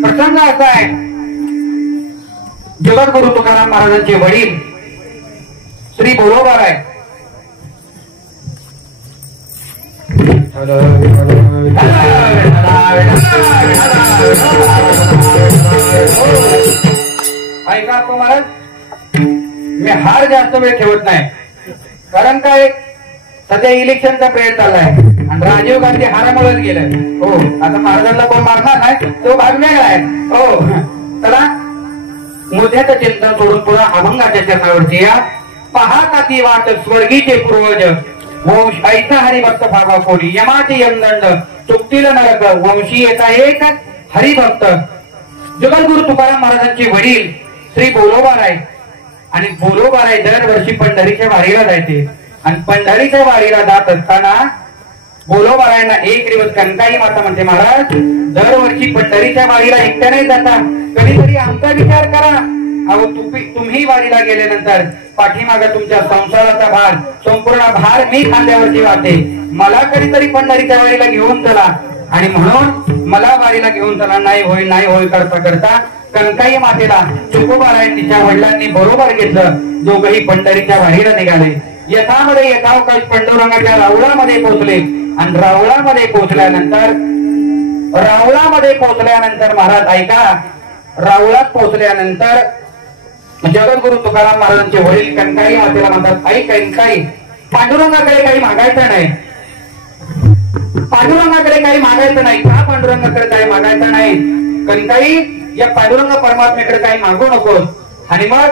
प्रसंग असा आहे, जगद्गुरु तुकाराम महाराजांचे वडील श्री बोरोबाराय ऐका तो महाराज, मी हार जास्त वेळ ठेवत नाही. कारण काय, सध्या इलेक्शनचा प्रयत्न चाललाय आणि राजीव गांधी हारामुळेच गेलाय. हो, आता महाराजांना कोण मारणार नाही, तो भाग वेगळा आहे. हो, चला मुद्द्याचं चिंतन सोडून पुन्हा अभंगाच्या चरणावरती या. पहाता ती वाट स्वर्गीचे पूर्वज वंश ऐसा हरिभक्त भावा कोणी. यमाचे यमदंड चुकतील नरक वंशी येता एक हरिभक्त. जगद्गुरु तुकाराम महाराजांचे वडील श्री बोलोबाराय आणि बोलोबाराय दरवर्षी पंढरीच्या वारीला जायचे. आणि पंढरीच्या वारीला जात असताना बोलोबारायांना एक दिवस कनकाई माता म्हणते, महाराज दरवर्षी पंढरीच्या वारीला एकट्याने जाता, कधीतरी आमचा विचार करा. अहो तुम्ही वारीला गेल्यानंतर पाठीमागे तुमच्या संसाराचा भार, संपूर्ण भार मी खांद्यावरती वाहते. मला कधीतरी पंढरीच्या वारीला घेऊन चला. आणि म्हणून मला वारीला घेऊन चला. नाही होय करता करता कनकाई मातेला तुकोबाराय तिच्या वडिलांनी बरोबर घेतलं. दोघही पंढरीच्या वारीला निघाले. यथामध्ये यथावकाश पंडुरंगाच्या रावळामध्ये पोहोचले. आणि रावळामध्ये पोहोचल्यानंतर महाराज ऐका, रावळात पोहोचल्यानंतर जगद्गुरु तुकाराम महाराजांचे वडील कनकाई मातेला म्हणतात, आई कनकाई, पांडुरंगाकडे काही मागायचं नाही. पांडुरंगाकडे काही मागायचं नाही. का पांडुरंगाकडे काही मागायचं नाही? कनकाई, या पांडुरंग परमात्म्याकडे काही मागू नकोस. आणि मग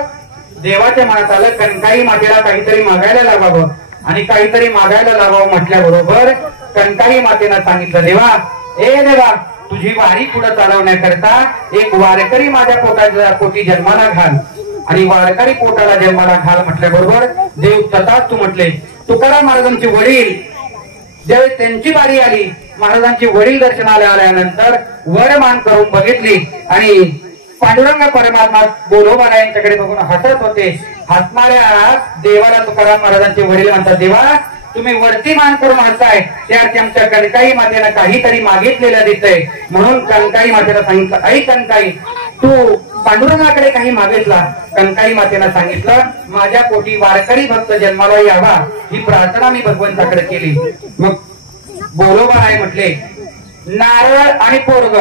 देवाच्या मनात आलं कणकाई मातेला काहीतरी मागायला लावावं, आणि काहीतरी मागायला लावावं म्हटल्याबरोबर कणकाई मातेनं सांगितलं, देवा तुझी वारी पुढे चालवण्याकरता एक वारकरी माझ्या पोटी जन्माला घाल, आणि वारकरी पोटाला जन्माला घाल म्हटल्याबरोबर देव तथास्तु म्हटले. तुकाराम महाराजांचे वडील ज्यावेळी त्यांची वारी आली, महाराजांची वडील दर्शनाला आल्यानंतर वरमान करून बघितली आणि पांडुरंग परमात्मा बोलोबाला यांच्याकडे बघून हसत होते. हसणाऱ्या देवाला तुकाराम महाराजांचे वडील म्हणतात, देवा तुम्ही वरती मान करून हसताय, त्यात आमच्या कणकाई मातेनं काहीतरी मागितलेलं दिसतंय. म्हणून कणकाई मातेला सांगितलं, आई कणकाई तू पांडुरंगाकडे काही मागितला? कणकाई मातेनं सांगितलं, माझ्या पोटी वारकरी भक्त जन्माला यावा ही प्रार्थना मी भगवंताकडे केली. मग बोलोबाला म्हटले, नारळ आणि पोरग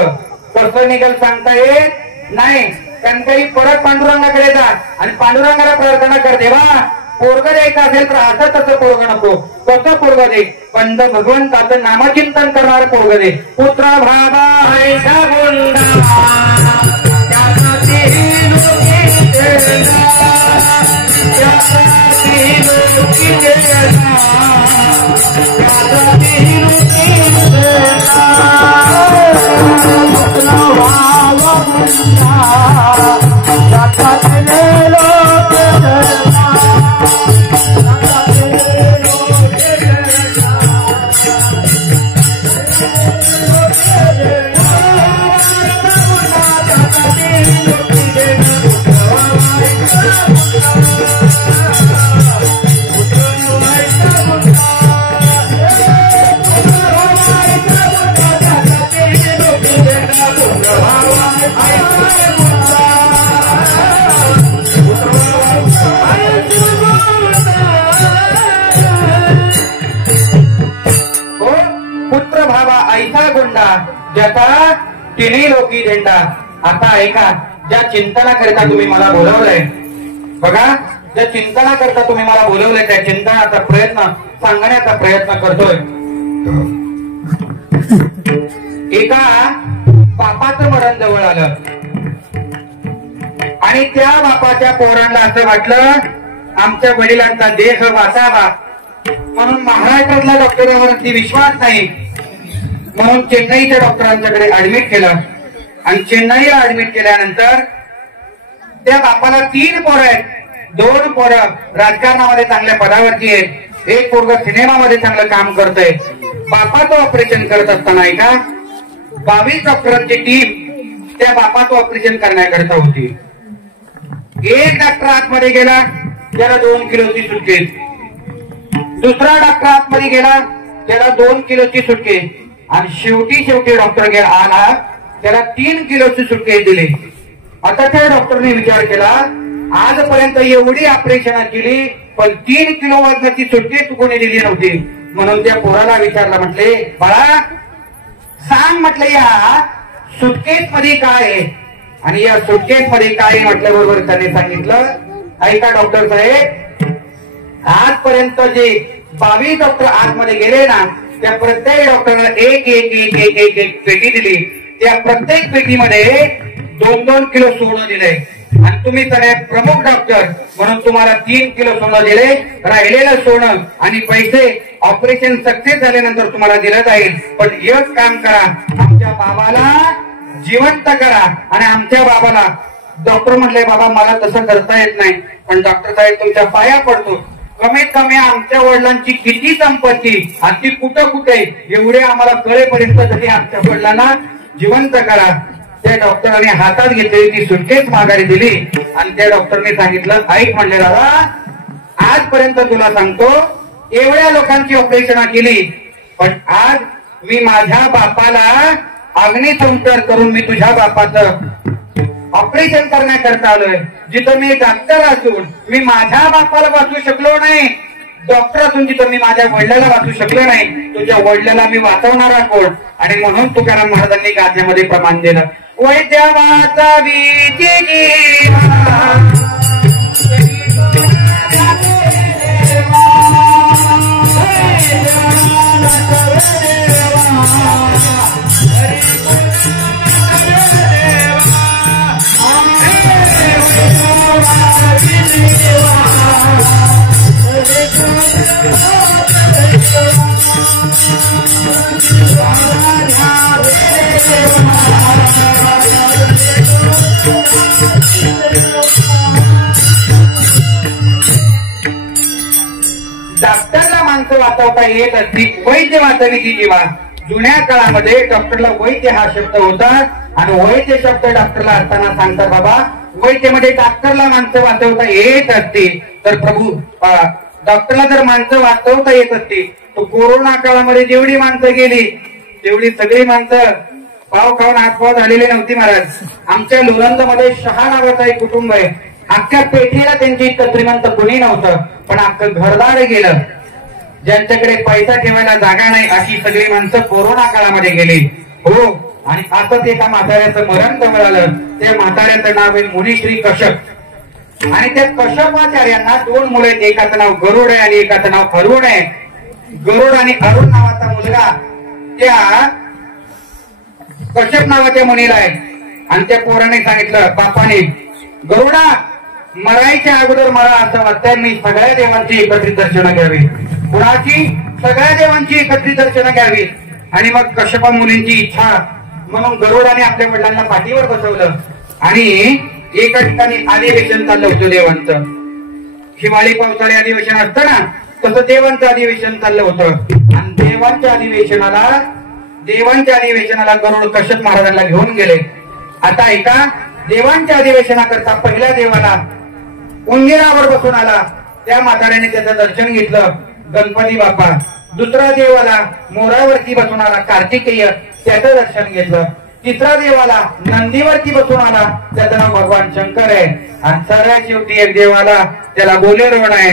कसं निघल सांगता येत नाही. कणकाई परत पांडुरंगाकडे जा आणि पांडुरंगाला प्रार्थना कर, देवा पोरग द्यायचं असेल तर असं तसं पोरग नको, कसं पोरग दे, पण भगवंताचं नामचिंतन करणार पोरग दे. पुत्र भावा ज्याचा तिन्ही लोकी झेंडा. आता ऐका, ज्या चिंतनाकरिता तुम्ही मला बोलवलंय, बघा ज्या चिंतनाकरिता तुम्ही मला बोलवलंय त्या चिंतनाचा प्रयत्न सांगण्याचा प्रयत्न करतोय. एका बापाचं मरण जवळ आलं आणि त्या बापाच्या पोरांना असं वाटलं आमच्या वडिलांचा देह वाचावा, म्हणून महाराष्ट्रातल्या डॉक्टरांवरती विश्वास नाही, म्हणून चेन्नईच्या डॉक्टरांच्याकडे ऍडमिट केलं. आणि चेन्नईला ऍडमिट केल्यानंतर त्या बापाला 3 पोरं आहेत. 2 पोरं राजकारणामध्ये चांगल्या पदावरती आहेत, एक पोरग सिनेमामध्ये चांगलं काम करतोय. बापाचं ऑपरेशन करत असताना एका 22 डॉक्टरांची टीम त्या बापाचं ऑपरेशन करण्याकरता होती. एक डॉक्टर आतमध्ये गेला, त्याला 2 किलोची सुटकेस. दुसरा डॉक्टर आतमध्ये गेला, त्याला 2 किलोची सुटकेस. आणि शेवटी डॉक्टर आला, त्याला 3 किलोची सुटकेस दिली. आता त्या डॉक्टरने विचार केला, आजपर्यंत एवढी ऑपरेशन केली पण 3 किलो वजनाची सुटकेस कोणी दिली नव्हती. म्हणून त्या पोराला विचारला, म्हटले बाळा सांग, म्हटलं या सुटकेस मध्ये काय आहे? आणि या सुटकेस मध्ये काय म्हटल्याबरोबर त्याने सांगितलं, ऐका डॉक्टर साहेब, आजपर्यंत जे 22 डॉक्टर आतमध्ये गेले ना, त्या प्रत्येक डॉक्टरला एक एक एक एक एक एक पेटी दिली. त्या प्रत्येक पेटीमध्ये 2-2 किलो सोनं दिलंय. आणि तुम्ही सगळ्यात प्रमुख डॉक्टर म्हणून तुम्हाला 3 किलो सोनं दिले. राहिलेलं सोनं आणि पैसे ऑपरेशन सक्सेस झाल्यानंतर तुम्हाला दिलं जाईल. पण एक काम करा, आमच्या बाबाला जिवंत करा. आणि आमच्या बाबाला डॉक्टर म्हटले, बाबा मला तसं करता येत नाही, पण डॉक्टर साहेब तुमच्या पाया पडतो, कमीत कमी आमच्या वडिलांची किती संपत्ती आणि ती कुठं कुठे एवढे आम्हाला कळेपर्यंत तरी आमच्या वडिलांना जिवंत करा. त्या डॉक्टरांनी हातात घेतलेली ती सुटकेस माघारी दिली आणि त्या डॉक्टरने सांगितलं, ऐक म्हणले दादा, आजपर्यंत तुला सांगतो एवढ्या लोकांची ऑपरेशन केली, पण आज मी माझ्या बापाला अग्निसंस्कार करून मी तुझ्या बापाचं ऑपरेशन करण्याकरता आलोय. जिथं मी डॉक्टर असून मी माझ्या बापाला वाचू शकलो नाही, डॉक्टर असून जिथं मी माझ्या वडिलाला वाचू शकलो नाही, तुझ्या वडिलाला मी वाचवणारा कोण? आणि म्हणून तुकाराम महाराजांनी गाथेमध्ये प्रमाण दिलं, वैद्या वाचावी जी माणसं वाचवता येत असती वैद्य वाचवी ती जीवा. जुन्या काळामध्ये डॉक्टरला वैद्य हा शब्द होता आणि वैद्य शब्द डॉक्टरला असताना सांगतात बाबा वैद्यमध्ये डॉक्टरला माणसं वाचवता येत असती तर प्रभू डॉक्टरला जर माणसं वाचवता येत असती तो कोरोना काळामध्ये जेवढी माणसं गेली तेवढी सगळी माणसं पाव खाऊन हातपाव झालेले नव्हती महाराज. आमच्या लोणंदमध्ये शहा नावाचं एक कुटुंब आहे. अख्ख्या पेठीला त्यांची इतकं श्रीमंत कुणी नव्हतं पण अख्खं घरदार गेलं. ज्यांच्याकडे पैसा ठेवायला जागा नाही अशी सगळी माणसं कोरोना काळामध्ये गेली. हो आणि असंच एका म्हाताऱ्याचं मरण जवळ आलं. त्या म्हाताऱ्याचं नाव आहे मुनिश्री कश्यप आणि त्या कश्यपाचार्यांना 2 मुलं आहेत. एकाचं नाव गरुड आहे आणि एकाचं नाव अरुण आहे. गरुड आणि अरुण नावाचा मुलगा त्या कश्यप नावाच्या मुनीला आहे आणि त्या पोराने सांगितलं बापाने गरुडा मरायच्या अगोदर मला असं वाटतंय मी सगळ्या देवांची एकत्रित दर्शनं घ्यावी. कुणाची? सगळ्या देवांची एकत्रित दर्शनं घ्यावी. आणि मग कश्यपा मुलींची इच्छा म्हणून गरुडाने आपल्या वडिलांना पाठीवर बसवलं आणि एका ठिकाणी अधिवेशन चाललं होतं देवांचं. हिवाळी पावसाळी अधिवेशन असतं ना तसं देवांचं अधिवेशन चाललं होतं आणि देवांच्या अधिवेशनाला गरुड कश्यप महाराजांना घेऊन गेले. आता ऐका देवांच्या अधिवेशनाकरता पहिल्या देवाला उंदीरावर बसून आला त्या म्हाताऱ्याने त्याचं दर्शन घेतलं गणपती बाप्पा. दुसरा देवाला मोरावरती बसून आला कार्तिकेय त्याचं दर्शन घेतलं. तिसरा देवाला नंदीवरती बसून आला त्याचं नाव भगवान शंकर आहे. आणि सगळ्यात शेवटी एक देवाला त्याला बोलेरो नाही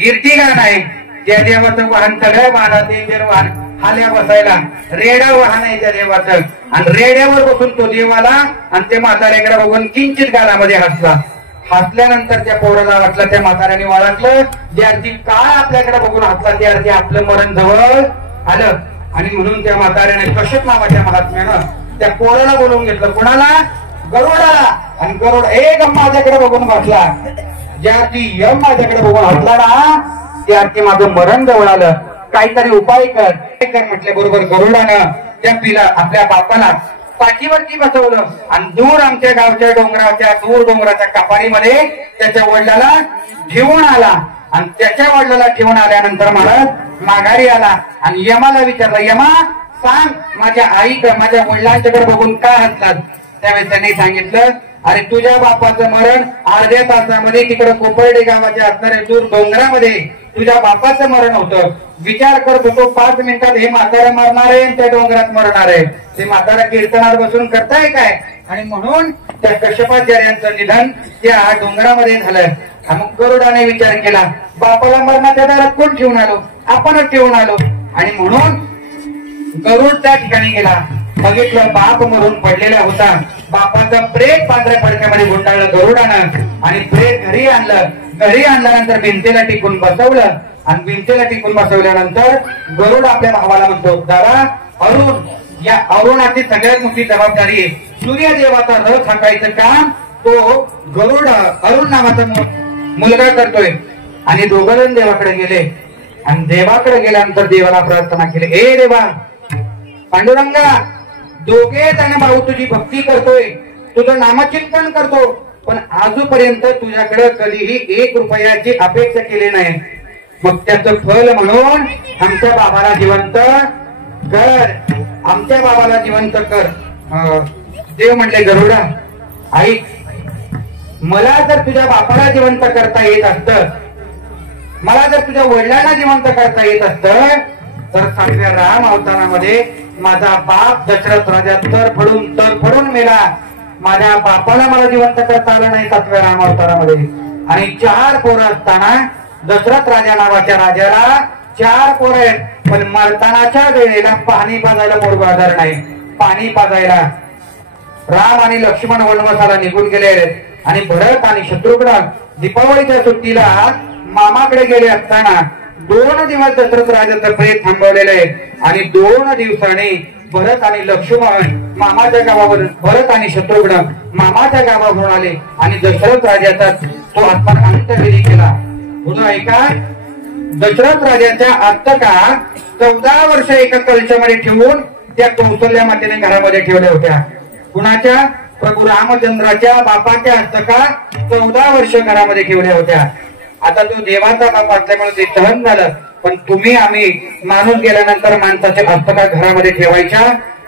इर्टिगा नाही त्या देवाचं वाहन सगळ्या वाहनात डेंजर वाहन हाल्या बसायला रेडा वाहन आहे त्या देवाचं आणि रेड्यावर बसून तो देवाला आणि ते म्हाताऱ्याकडे बघून किंचित गालामध्ये हसला. हसल्यानंतर त्या पोराला वाटलं त्या म्हाताऱ्याने ओळखलं जे अर्थी काय आपल्याकडे बघून हसला ते अर्थी आपलं मरण जवळ आलं. आणि म्हणून त्या म्हाताऱ्याने कश्यप नावाच्या महात्म्यानं त्या पोराला बोलवून घेतलं. कोणाला? गरुडाला. आणि गरुड एक माझ्याकडे बघून बसला. ज्या अर्थी यम माझ्याकडे बघून हसला ना त्या अर्थी माझं मरण जवळ आलं. काहीतरी उपाय कर म्हटल्या बरोबर गरुडानं त्या पिला आपल्या बापाला पाठीवरती बसवलं आणि दूर आमच्या गावच्या डोंगराच्या कपारीमध्ये त्याच्या वडिलाला ठेवून आला. आणि त्याच्या वडिलाला ठेवून आल्यानंतर महाराज माघारी आला आणि यमाला विचारलं यमा सांग माझ्या वडिलांच्याकडे बघून का हसलात. त्यावेळेस त्यांनी सांगितलं अरे तुझ्या बापाचं मरण अर्ध्या तासामध्ये तिकडे कोपर्डे गावाच्या असणाऱ्या दूर डोंगरामध्ये तुझ्या बापाचं मरण होतं. विचार करत होतो 5 मिनिटात हे म्हातारा मरणार आहे त्या डोंगरात मरणार आहे. ते म्हातारा कीर्तनात बसून करताय काय. आणि म्हणून त्या कश्यपाचार्यांचं निधन त्या डोंगरामध्ये झालं. मग गरुडाने विचार केला बापाला मरणाच्या दारात कोण ठेवून आलो आपणच ठेवून आलो. आणि म्हणून गरुड त्या ठिकाणी गेला. बघितलं बाप मरून पडलेला होता. बापाचं प्रेत पांढऱ्या पडक्यामध्ये गुंडाळलं गरुडानं आणि प्रेत घरी आणलं. घरी आणल्यानंतर भिंतीला टिकून बसवलं आणि भिंतीला टिकून बसवल्यानंतर गरुड आपल्या भावाला म्हणतो दादा अरुण या अरुणाची सगळ्यात मोठी जबाबदारी सूर्यदेवाचा रथ हाकायचं काम तो गरुड अरुण नावाचा मुलगा करतोय. आणि दोघं देवाकडे गेले आणि देवाकडे गेल्यानंतर देवाला प्रार्थना केली ए देवा पांडुरंगा दोघे जण भाऊ तुझी भक्ती करतोय तुझं नामचिंतन करतो पण आजपर्यंत तुझ्याकडे कधीही 1 रुपयाची अपेक्षा केली नाही. मग त्याचं फल म्हणून आमच्या बाबाला जिवंत कर आमच्या बाबाला जिवंत कर. देव म्हणले गरुडा ऐक मला जर तुझ्या बापाला जिवंत करता येत असतं मला जर तुझ्या वडिलांना जिवंत करता येत असतं तर 7व्या राम अवतारामध्ये माझा बाप दशरथ राजा तर मेला. माझ्या बापाला मला जिवंत करता आलं नाही 7व्या राम अवतारामध्ये. आणि 4 पोरं असताना दशरथ राजा नावाच्या राजाला 4 पोरं आहेत पण मरतानाच्या वेळेला पाणी पाजायला मोरबाजार नाही. पाणी पाजायला राम आणि लक्ष्मण वनवासाला निघून गेले आणि भरत आणि शत्रुघ्न दीपावलीच्या सुट्टीला मामाकडे गेले असताना 2 दिवस दशरथ राजाचं प्रेत थांबवलेलं आहे. आणि 2 दिवसांनी भरत आणि लक्ष्मण मामाच्या गावावर भरत आणि शत्रुघ्न मामाच्या गावावरून आले आणि दशरथ राजाचा तो आत्मा अंत्यविधी केला. म्हणून ऐका दशरथ राजाच्या आत्तका 14 वर्ष एका कलशामध्ये ठेवून त्या कौशल्या मातेने घरामध्ये ठेवल्या होत्या. कुणाच्या? प्रभू रामचंद्राच्या बापाच्या हस्तका 14 वर्ष घरामध्ये ठेवल्या होत्या. आता तो देवाचा बाप असल्यामुळे ते सहन झालं पण तुम्ही आम्ही माणूस गेल्यानंतर माणसाच्या हस्तका घरामध्ये ठेवायच्या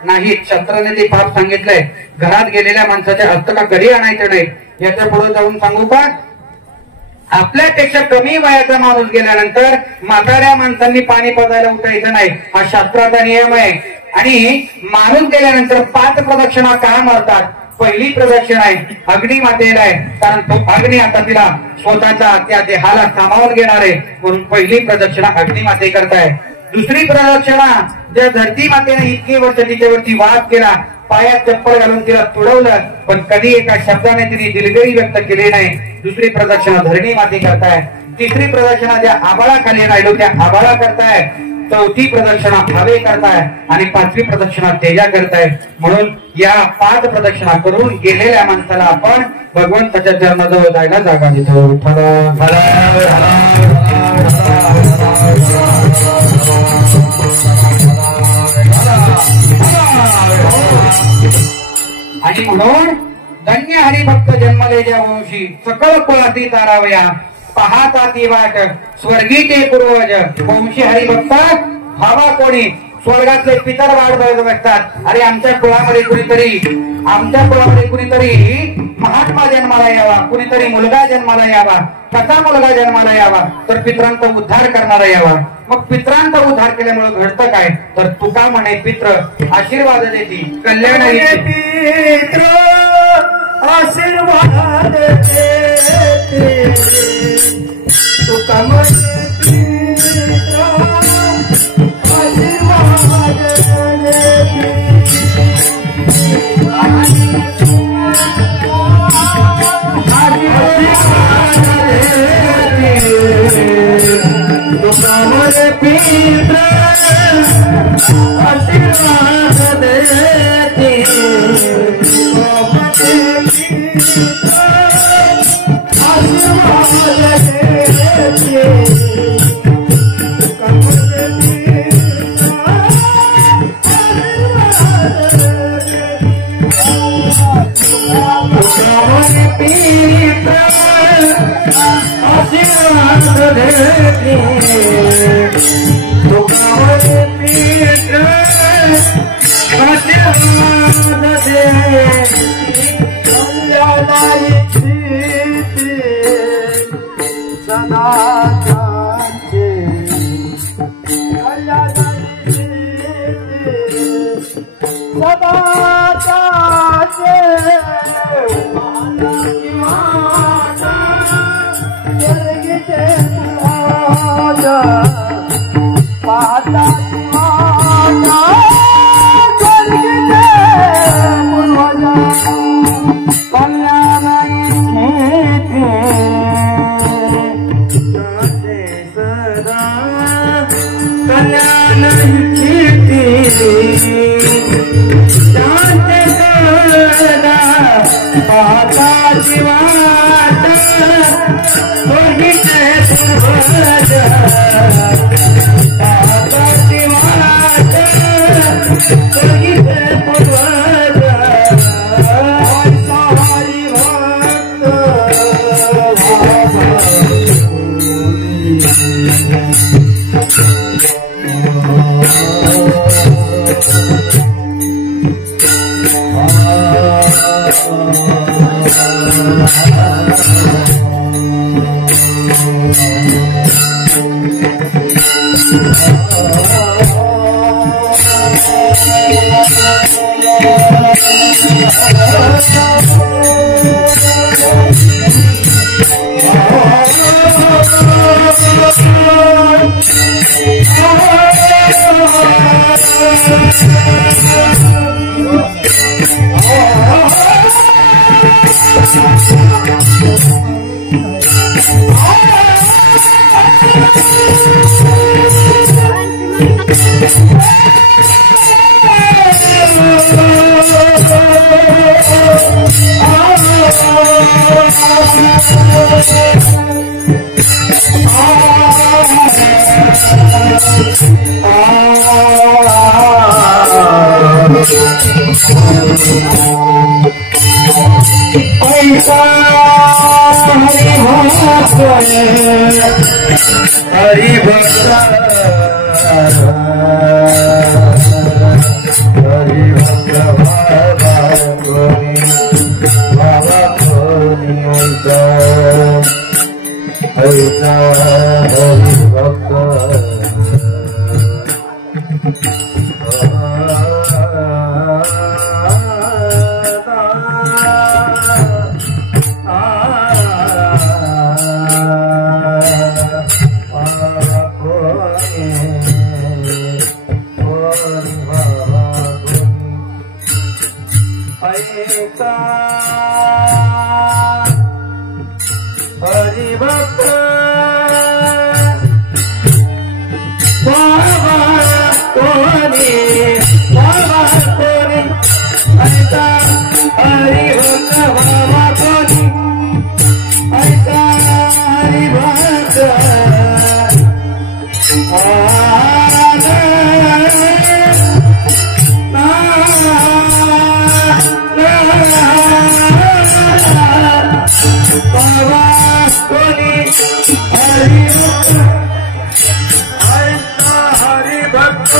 नाही. शास्त्राने ते पाप सांगितलंय. घरात गेलेल्या माणसाच्या हस्तका कधी आणायचं नाही. याच्या पुढे जाऊन सांगू का, आपल्यापेक्षा कमी वयाचा माणूस गेल्यानंतर म्हाताऱ्या माणसांनी पाणी पाजायला उठायचं नाही, हा शास्त्राचा नियम आहे. आणि माणूस गेल्यानंतर 5 प्रदक्षिणा का मारतात. पहिली प्रदक्षिणा आहे अग्निमातेला आहे, कारण तो अग्नी आता तिला स्वतःचा त्या देहाला सामावून घेणार आहे, म्हणून पहिली प्रदक्षिणा अग्निमाते करताय. दुसरी प्रदक्षिणा ज्या धरती मातेने इतकी वर्ष तिच्यावरती वाद केला, पायात चप्पल घालून तिला तुडवलं, पण कधी एका शब्दाने तिने दिलगिरी व्यक्त केली नाही, दुसरी प्रदक्षिणा धरणी माते करताय. तिसरी प्रदक्षिणा ज्या आबाळाखाली राहिलो त्या आबाळा करताय. चौथी प्रदक्षिणा हवे करताय आणि 5वी प्रदक्षिणा तेजा करताय. म्हणून या 5 प्रदक्षिणा करून गेलेल्या माणसाला आपण भगवंताच्या चरणाजवळ जायला जागा देतो. आणि म्हणून धन्य हरिभक्त जन्मले ज्या वंशी सकल कुळाती तारावया, पाहता ती वाट स्वर्गीचे पूर्वज. वंशी हरिभक्त भावा कोणी स्वर्गातले पितर वाट बघत बसतात. अरे आमच्या कुळामध्ये कुणीतरी महात्मा जन्माला यावा, कुणीतरी मुलगा जन्माला यावा. कसा मुलगा जन्माला यावा, तर पित्रांचा उद्धार करणारा यावा. मग पित्रांचा उद्धार केल्यामुळे घडतं काय, तर तुका म्हणे पित्र आशीर्वाद देती कल्याण पित्र आशीर्वाद देते. तुका म्हणे पित्र आशीर्वाद देते. तुका म्हणे पित्र आशीर्वाद देते. पैसा हरि हरी भक्त बाबा कोणी ऐसा हरी भक्त हरि भक्त बाबा कोणी ऐसा हरि भक्त बाबा कोणी ऐसा हरि भक्त बाबा कोणी हरि भक्त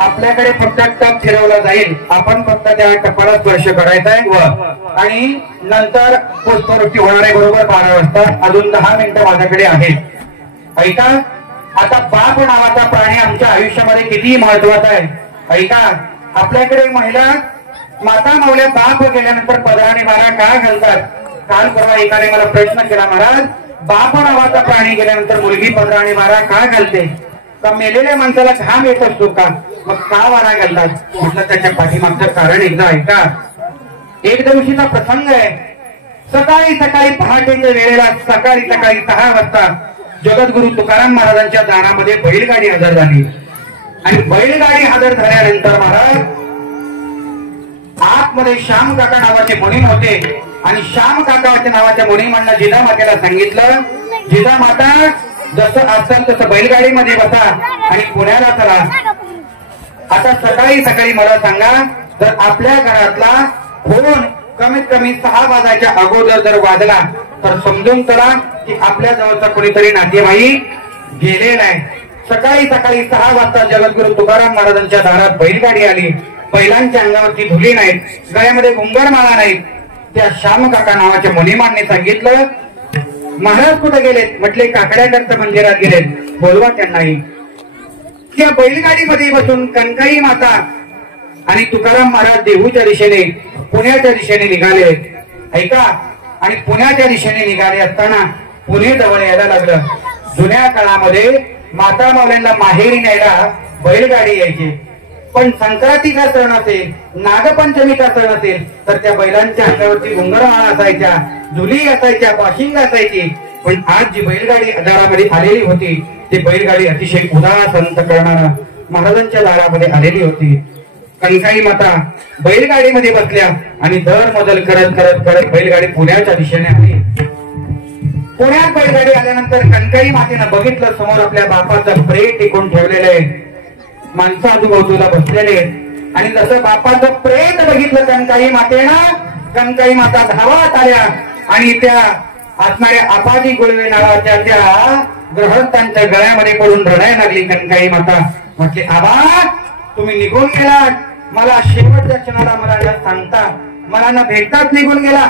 आपल्याकडे फक्त टप फिरवला जाईल, आपण फक्त त्या टपाला स्पर्श करायचा आहे आणि नंतर पुष्पवृष्टी होणार आहे बरोबर 12 वाजता. अजून 10 मिनिटं माझ्याकडे आहेत. ऐका, आता बाप नावाचा प्राणी आमच्या आयुष्यामध्ये किती महत्वाचा आहे. ऐका, आपल्याकडे महिला माता माऊल्या बाप गेल्यानंतर पदराने मारा का घालतात. काल परवा एकाने मला प्रश्न केला, महाराज बाप नावाचा प्राणी गेल्यानंतर मुलगी पदराने मारा का घालते. का मेलेल्या माणसाला घाम येत असतो का, मग का वारा घालतात. म्हटलं त्याच्या पाठीमागचं कारण एकदा ऐका. एक दिवशीचा प्रसंग आहे. सकाळी सकाळी पहाटेच्या वेळेला सकाळी 6 वाजता जगद्गुरु तुकाराम महाराजांच्या दारामध्ये बैलगाडी हजर झाली. आणि बैलगाडी हजर झाल्यानंतर महाराज आतमध्ये श्याम काका नावाचे मुनीम होते. आणि श्याम काकाच्या नावाच्या मुनीमांना जिजामातेला सांगितलं, जिजामाता जसं असेल तसं बैलगाडीमध्ये बसा आणि पुण्याला चला. आता सकाळी सकाळी मला सांगा, जर आपल्या घरातला फोन कमीत कमी 6 वाजायच्या अगोदर जर वाजला तर समजून चला की आपल्या जवळचा कोणीतरी नातेवाईक गेलेला आहे. सकाळी 6 वाजता जगद्गुरु तुकाराम महाराजांच्या दारात बैलगाडी आली. बैलांच्या अंगावरती धुली नाहीत, गळ्यामध्ये घुंगरमाळा नाहीत. त्या श्याम काका नावाच्या मुनीमांनी सांगितलं, महाराज कुठे गेलेत? म्हटले काकड्याकरता मंदिरात गेलेत, बोलवा त्यांनाही. त्या बैलगाडीमध्ये बसून कणकाई माता आणि तुकाराम महाराज देहूच्या दिशेने पुण्याच्या दिशेने निघाले. ऐका, आणि पुण्याच्या दिशेने निघाले असताना पुणे जवळ यायला लागलं. जुन्या काळामध्ये माता मावल्यांना माहेरी न्यायला बैलगाडी यायची. पण संक्रांतीचा सण असेल, नागपंचमीचा सण असेल तर त्या बैलांच्या अंगावरती घुंगरमाळा असायच्या, धुली असायच्या, वाशिंग असायची. पण आज जी बैलगाडी दारामध्ये आलेली होती ती बैलगाडी अतिशय उदास अंतःकरणानं महाराजांच्या दारामध्ये आलेली होती. कणकाई माता बैलगाडीमध्ये बसल्या आणि दर मजल करत करत करत बैलगाडी पुण्याच्या दिशेने आली. पुण्यात बैलगाडी आल्यानंतर कणकाई मातेनं बघितलं, समोर आपल्या बापाचं प्रेत टिकून ठेवलेलं आहे, माणसं आजूबाजूला बसलेले. आणि जसं बापाचं प्रेत बघितलं कणकाई मातेनं, कणकाई माता धावत आल्या आणि त्या असणाऱ्या आपाजी गुळवे नावाच्या त्या ग्रहस्थांच्या गळ्यामध्ये पडून रडायला लागली. कणकाई माता म्हटली, आबा तुम्ही निघून गेलात, मला शेवटच्या क्षणाला मला न सांगता, मला न भेटताच निघून गेला.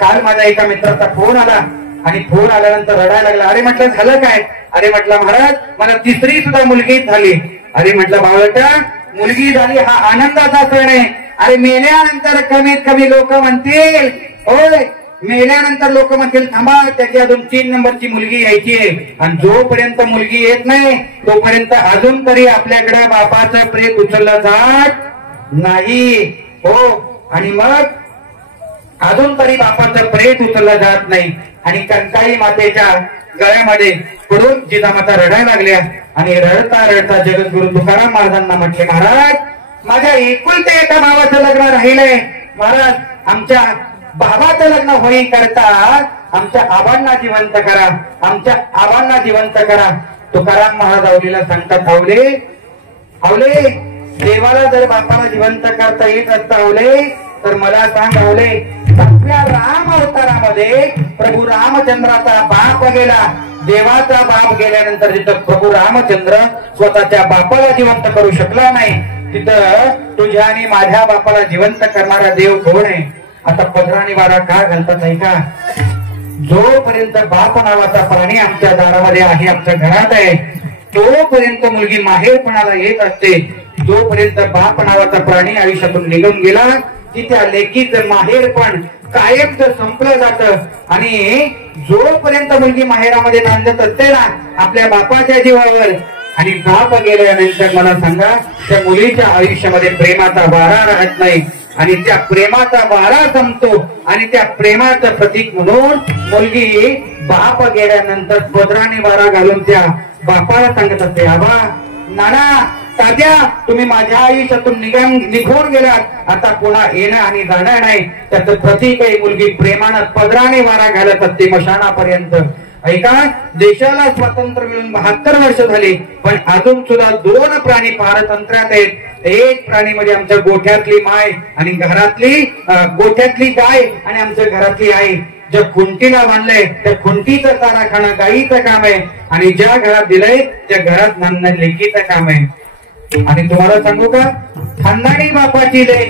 काल माझ्या एका मित्राचा फोन आला आणि फोन आल्यानंतर रडायला लागला. अरे म्हटलं झालं काय? अरे म्हटलं महाराज मला 3री सुद्धा मुलगी झाली. अरे म्हटलं बावळटा, मुलगी झाली हा आनंदाचा सण आहे. अरे मेल्यानंतर कमीत कमी लोक म्हणतील, होय मेल्यानंतर लोक म्हणतील थांबा त्याची अजून 3 नंबरची मुलगी यायची आहे. आणि जोपर्यंत मुलगी येत नाही तोपर्यंत अजून तरी आपल्याकडे बापाचं प्रेत उचललं जात नाही. हो, आणि मग अजून तरी बापाचं प्रेत उचललं जात नाही. आणि कणकाई मातेच्या गळ्यामध्ये पडून जिजामाता रडायला लागल्या. आणि रडता रडता जगद्गुरु तुकाराम महाराजांना म्हटले, महाराज माझ्या एकुलते एका भावाचं लग्न राहिलंय. महाराज आमच्या भावाचं लग्न होई करता आमच्या आबांना जिवंत करा, आमच्या आबांना जिवंत करा. तुकाराम महाराज आवलीला सांगतात, आवले देवाला जर बापाला जिवंत करता येत असता आवले तर मला सांग आवले, 7व्या राम अवतारामध्ये प्रभू रामचंद्राचा बाप गेला. देवाचा बाप गेल्यानंतर जिथं प्रभू रामचंद्र स्वतःच्या बापाला जिवंत करू शकला नाही तिथं तुझ्या आणि माझ्या बापाला जिवंत करणारा देव कोण आहे? आता पदराणी वारा का घालतात ऐका, जोपर्यंत बाप नावाचा प्राणी आमच्या दारामध्ये आहे, आमच्या घरात आहे, तोपर्यंत मुलगी माहेरपणाला येत असते. जोपर्यंत बाप नावाचा प्राणी आयुष्यातून निघून गेला की त्या लेकीचं माहेरपण कायमच संपलं जातं. आणि जोपर्यंत मुलगी माहेरामध्ये नांदत असते ना आपल्या बापाच्या जीवावर, आणि बाप गेल्यानंतर मला सांगा त्या मुलीच्या आयुष्यामध्ये प्रेमाचा वारा राहत नाही. आणि त्या प्रेमाचा वारा संपतो. आणि त्या प्रेमाचं प्रतीक म्हणून मुलगी बाप गेल्यानंतर पदराने वारा घालून त्या बापाला सांगत असते, आबा नाना तात्या तुम्ही माझ्या आयुष्यातून निघून गेलात, आता पुन्हा येणं आणि जाणं नाही. त्याचं प्रतीक आहे मुलगी प्रेमानं पदराने वारा घालत असते मशानापर्यंत. ऐका, देशाला स्वातंत्र्य मिळून 72 वर्ष झाली, पण अजून सुद्धा 2 प्राणी पारतंत्र्यात आहेत. एक प्राणी म्हणजे आमच्या गोठ्यातली माय आणि घरातली गोठ्यातली गाय आणि आमच्या घरातली आई. ज्या खुंटीला बांधलंय त्या खुंटीचं चारा खाणं गाईचं काम आहे. आणि ज्या घरात दिलंय त्या घरात बांधणं लेकीचं काम आहे. आणि तुम्हाला सांगू का, खानदानी बापाची लय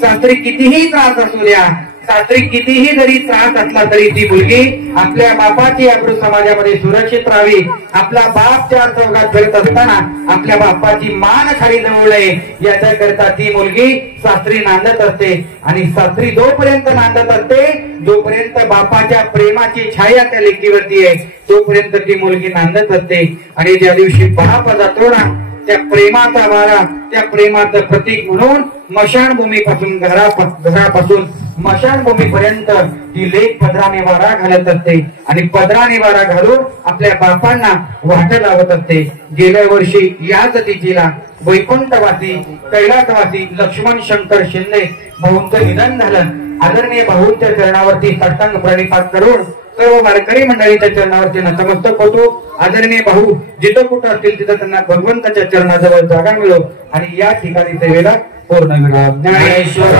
सासरी कितीही त्रास असू द्या, सासरी कितीही जरी त्रास असला तरी ती मुलगी आपल्या बापाची आबरू समाजामध्ये सुरक्षित राहावी. आपला बाप 4 चौघात फिरत असताना आपल्या बापाची मान खाली जवळ आहे याच्याकरता ती मुलगी सासरी नांदत असते. आणि सासरी जोपर्यंत नांदत असते जोपर्यंत बापाच्या प्रेमाची छाया त्या लेकीवरती आहे तोपर्यंत ती मुलगी नांदत असते. आणि ज्या दिवशी बाप जातो ना त्या प्रेमाचा वारा, त्या प्रेमाचं प्रतीक म्हणून मशानभूमीपासून घरापासून मशानभूमीपर्यंत ती लेक पदराने वारा घालत असते आणि पदराने वारा घालून आपल्या बापांना वाट लावत असते. गेल्या वर्षी याच तिथीला वैकुंठवासी कैलासवासी लक्ष्मण शंकर शिंदे भाऊंचं निधन झालं. आदरणीय भाऊंच्या चरणावरती साष्टांग प्रणिपात करून सर्व वारकरी मंडळीच्या चरणावरती नतमस्तक होतो. आदरणीय भाऊ जिथं कुठं असतील तिथं त्यांना भगवंताच्या चरणाजवळ जागा मिळो आणि या ठिकाणी सेवेला पूर्ण मिळवा. ज्ञानेश्वर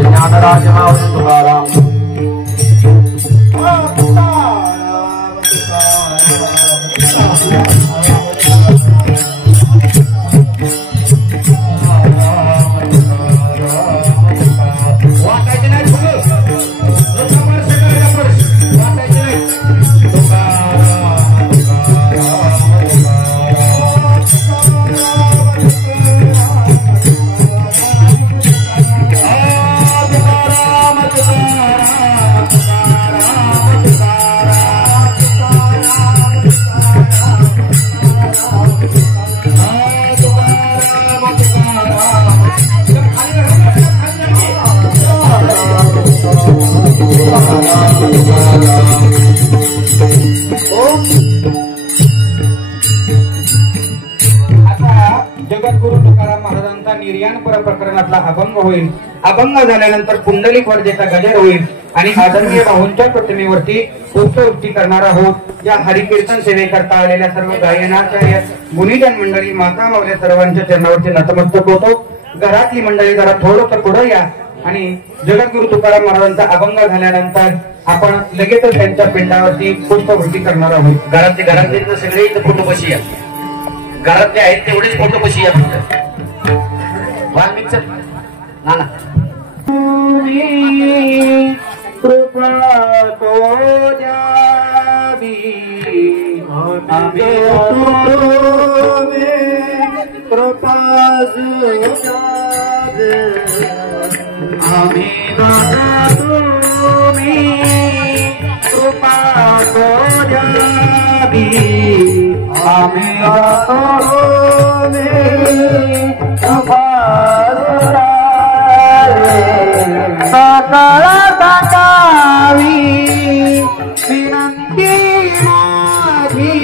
ज्ञानराज माऊली तुकाराम जगद्गुरु तुकाराम महाराजांचा निर्याणपुरा प्रकरणातला अभंग होईल. अभंग झाल्यानंतर पुंडलिक वर्जेचा गजर होईल आणि आदरणीय भाऊंच्या प्रतिमेवरती पुष्पवृष्टी करणार आहोत. या हरिकीर्तन सेवेकरता आलेल्या सर्व गायनाचार्य गुणीजन मंडळी माता मावल्या सर्वांच्या चरणावरती नतमस्तक होतो. घरातली मंडळी जरा थोडंसं पुढे या आणि जगद्गुरु तुकाराम महाराजांचा अभंग झाल्यानंतर आपण लगेचच त्यांच्या पिंडावरती पुष्पवृष्टी करणार आहोत. घरातले सगळे इथं फोटो बशी या. घरातले आहेत तेवढेच फोटो बशी या. वाल्मिक नाना कृपा तो द्यावी कृपा आम्ही तुम्ही कृपा तो द्यावी आम्ही सकाळ टाकावी विनंती माझी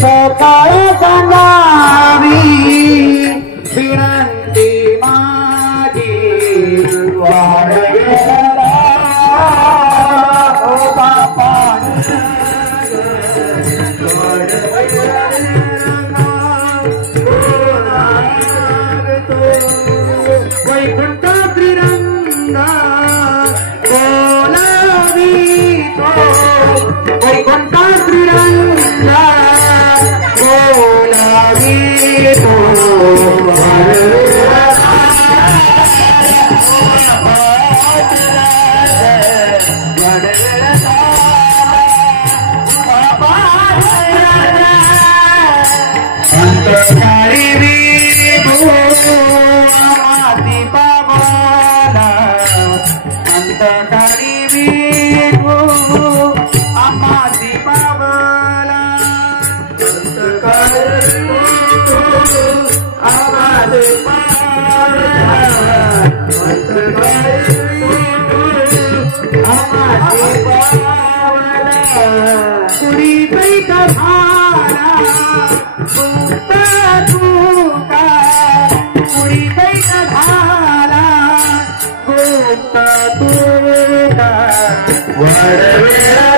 सकाळ टाकावी विनंती माझी वाढवेला ओ बापा वैकुंठ त्रिरंगा बोलावितो वैकुंठ त्रिरंगा बोलावितो अंतकाळी अंतकाळी विभू आमाती पावला अंतकाळी आमाती पावला अंतकाळी आमाती पावला कुडी पैक भाला मुक्त तुका कुडी पैक भाला मुक्त तुका वडवेला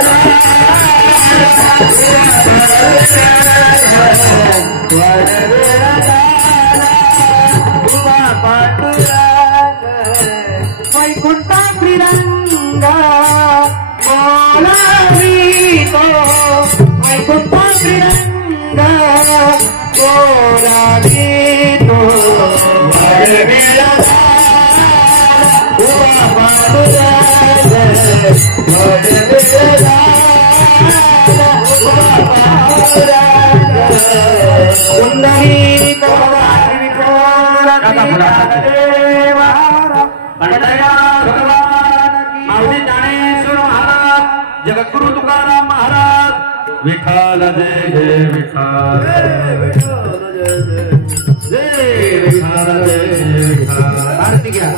वैकुंठ त्रिरंगा बोलावितो वैकुंठ त्रिरंगा बोलावितो वडवेला पुंडलिक माऊली ज्ञानेश्वर महाराज जगद्गुरु तुकाराम महाराज विठ्ठल जय जय विठ्ठल जय विठ्ठल जय विठ्ठल आरती घ्या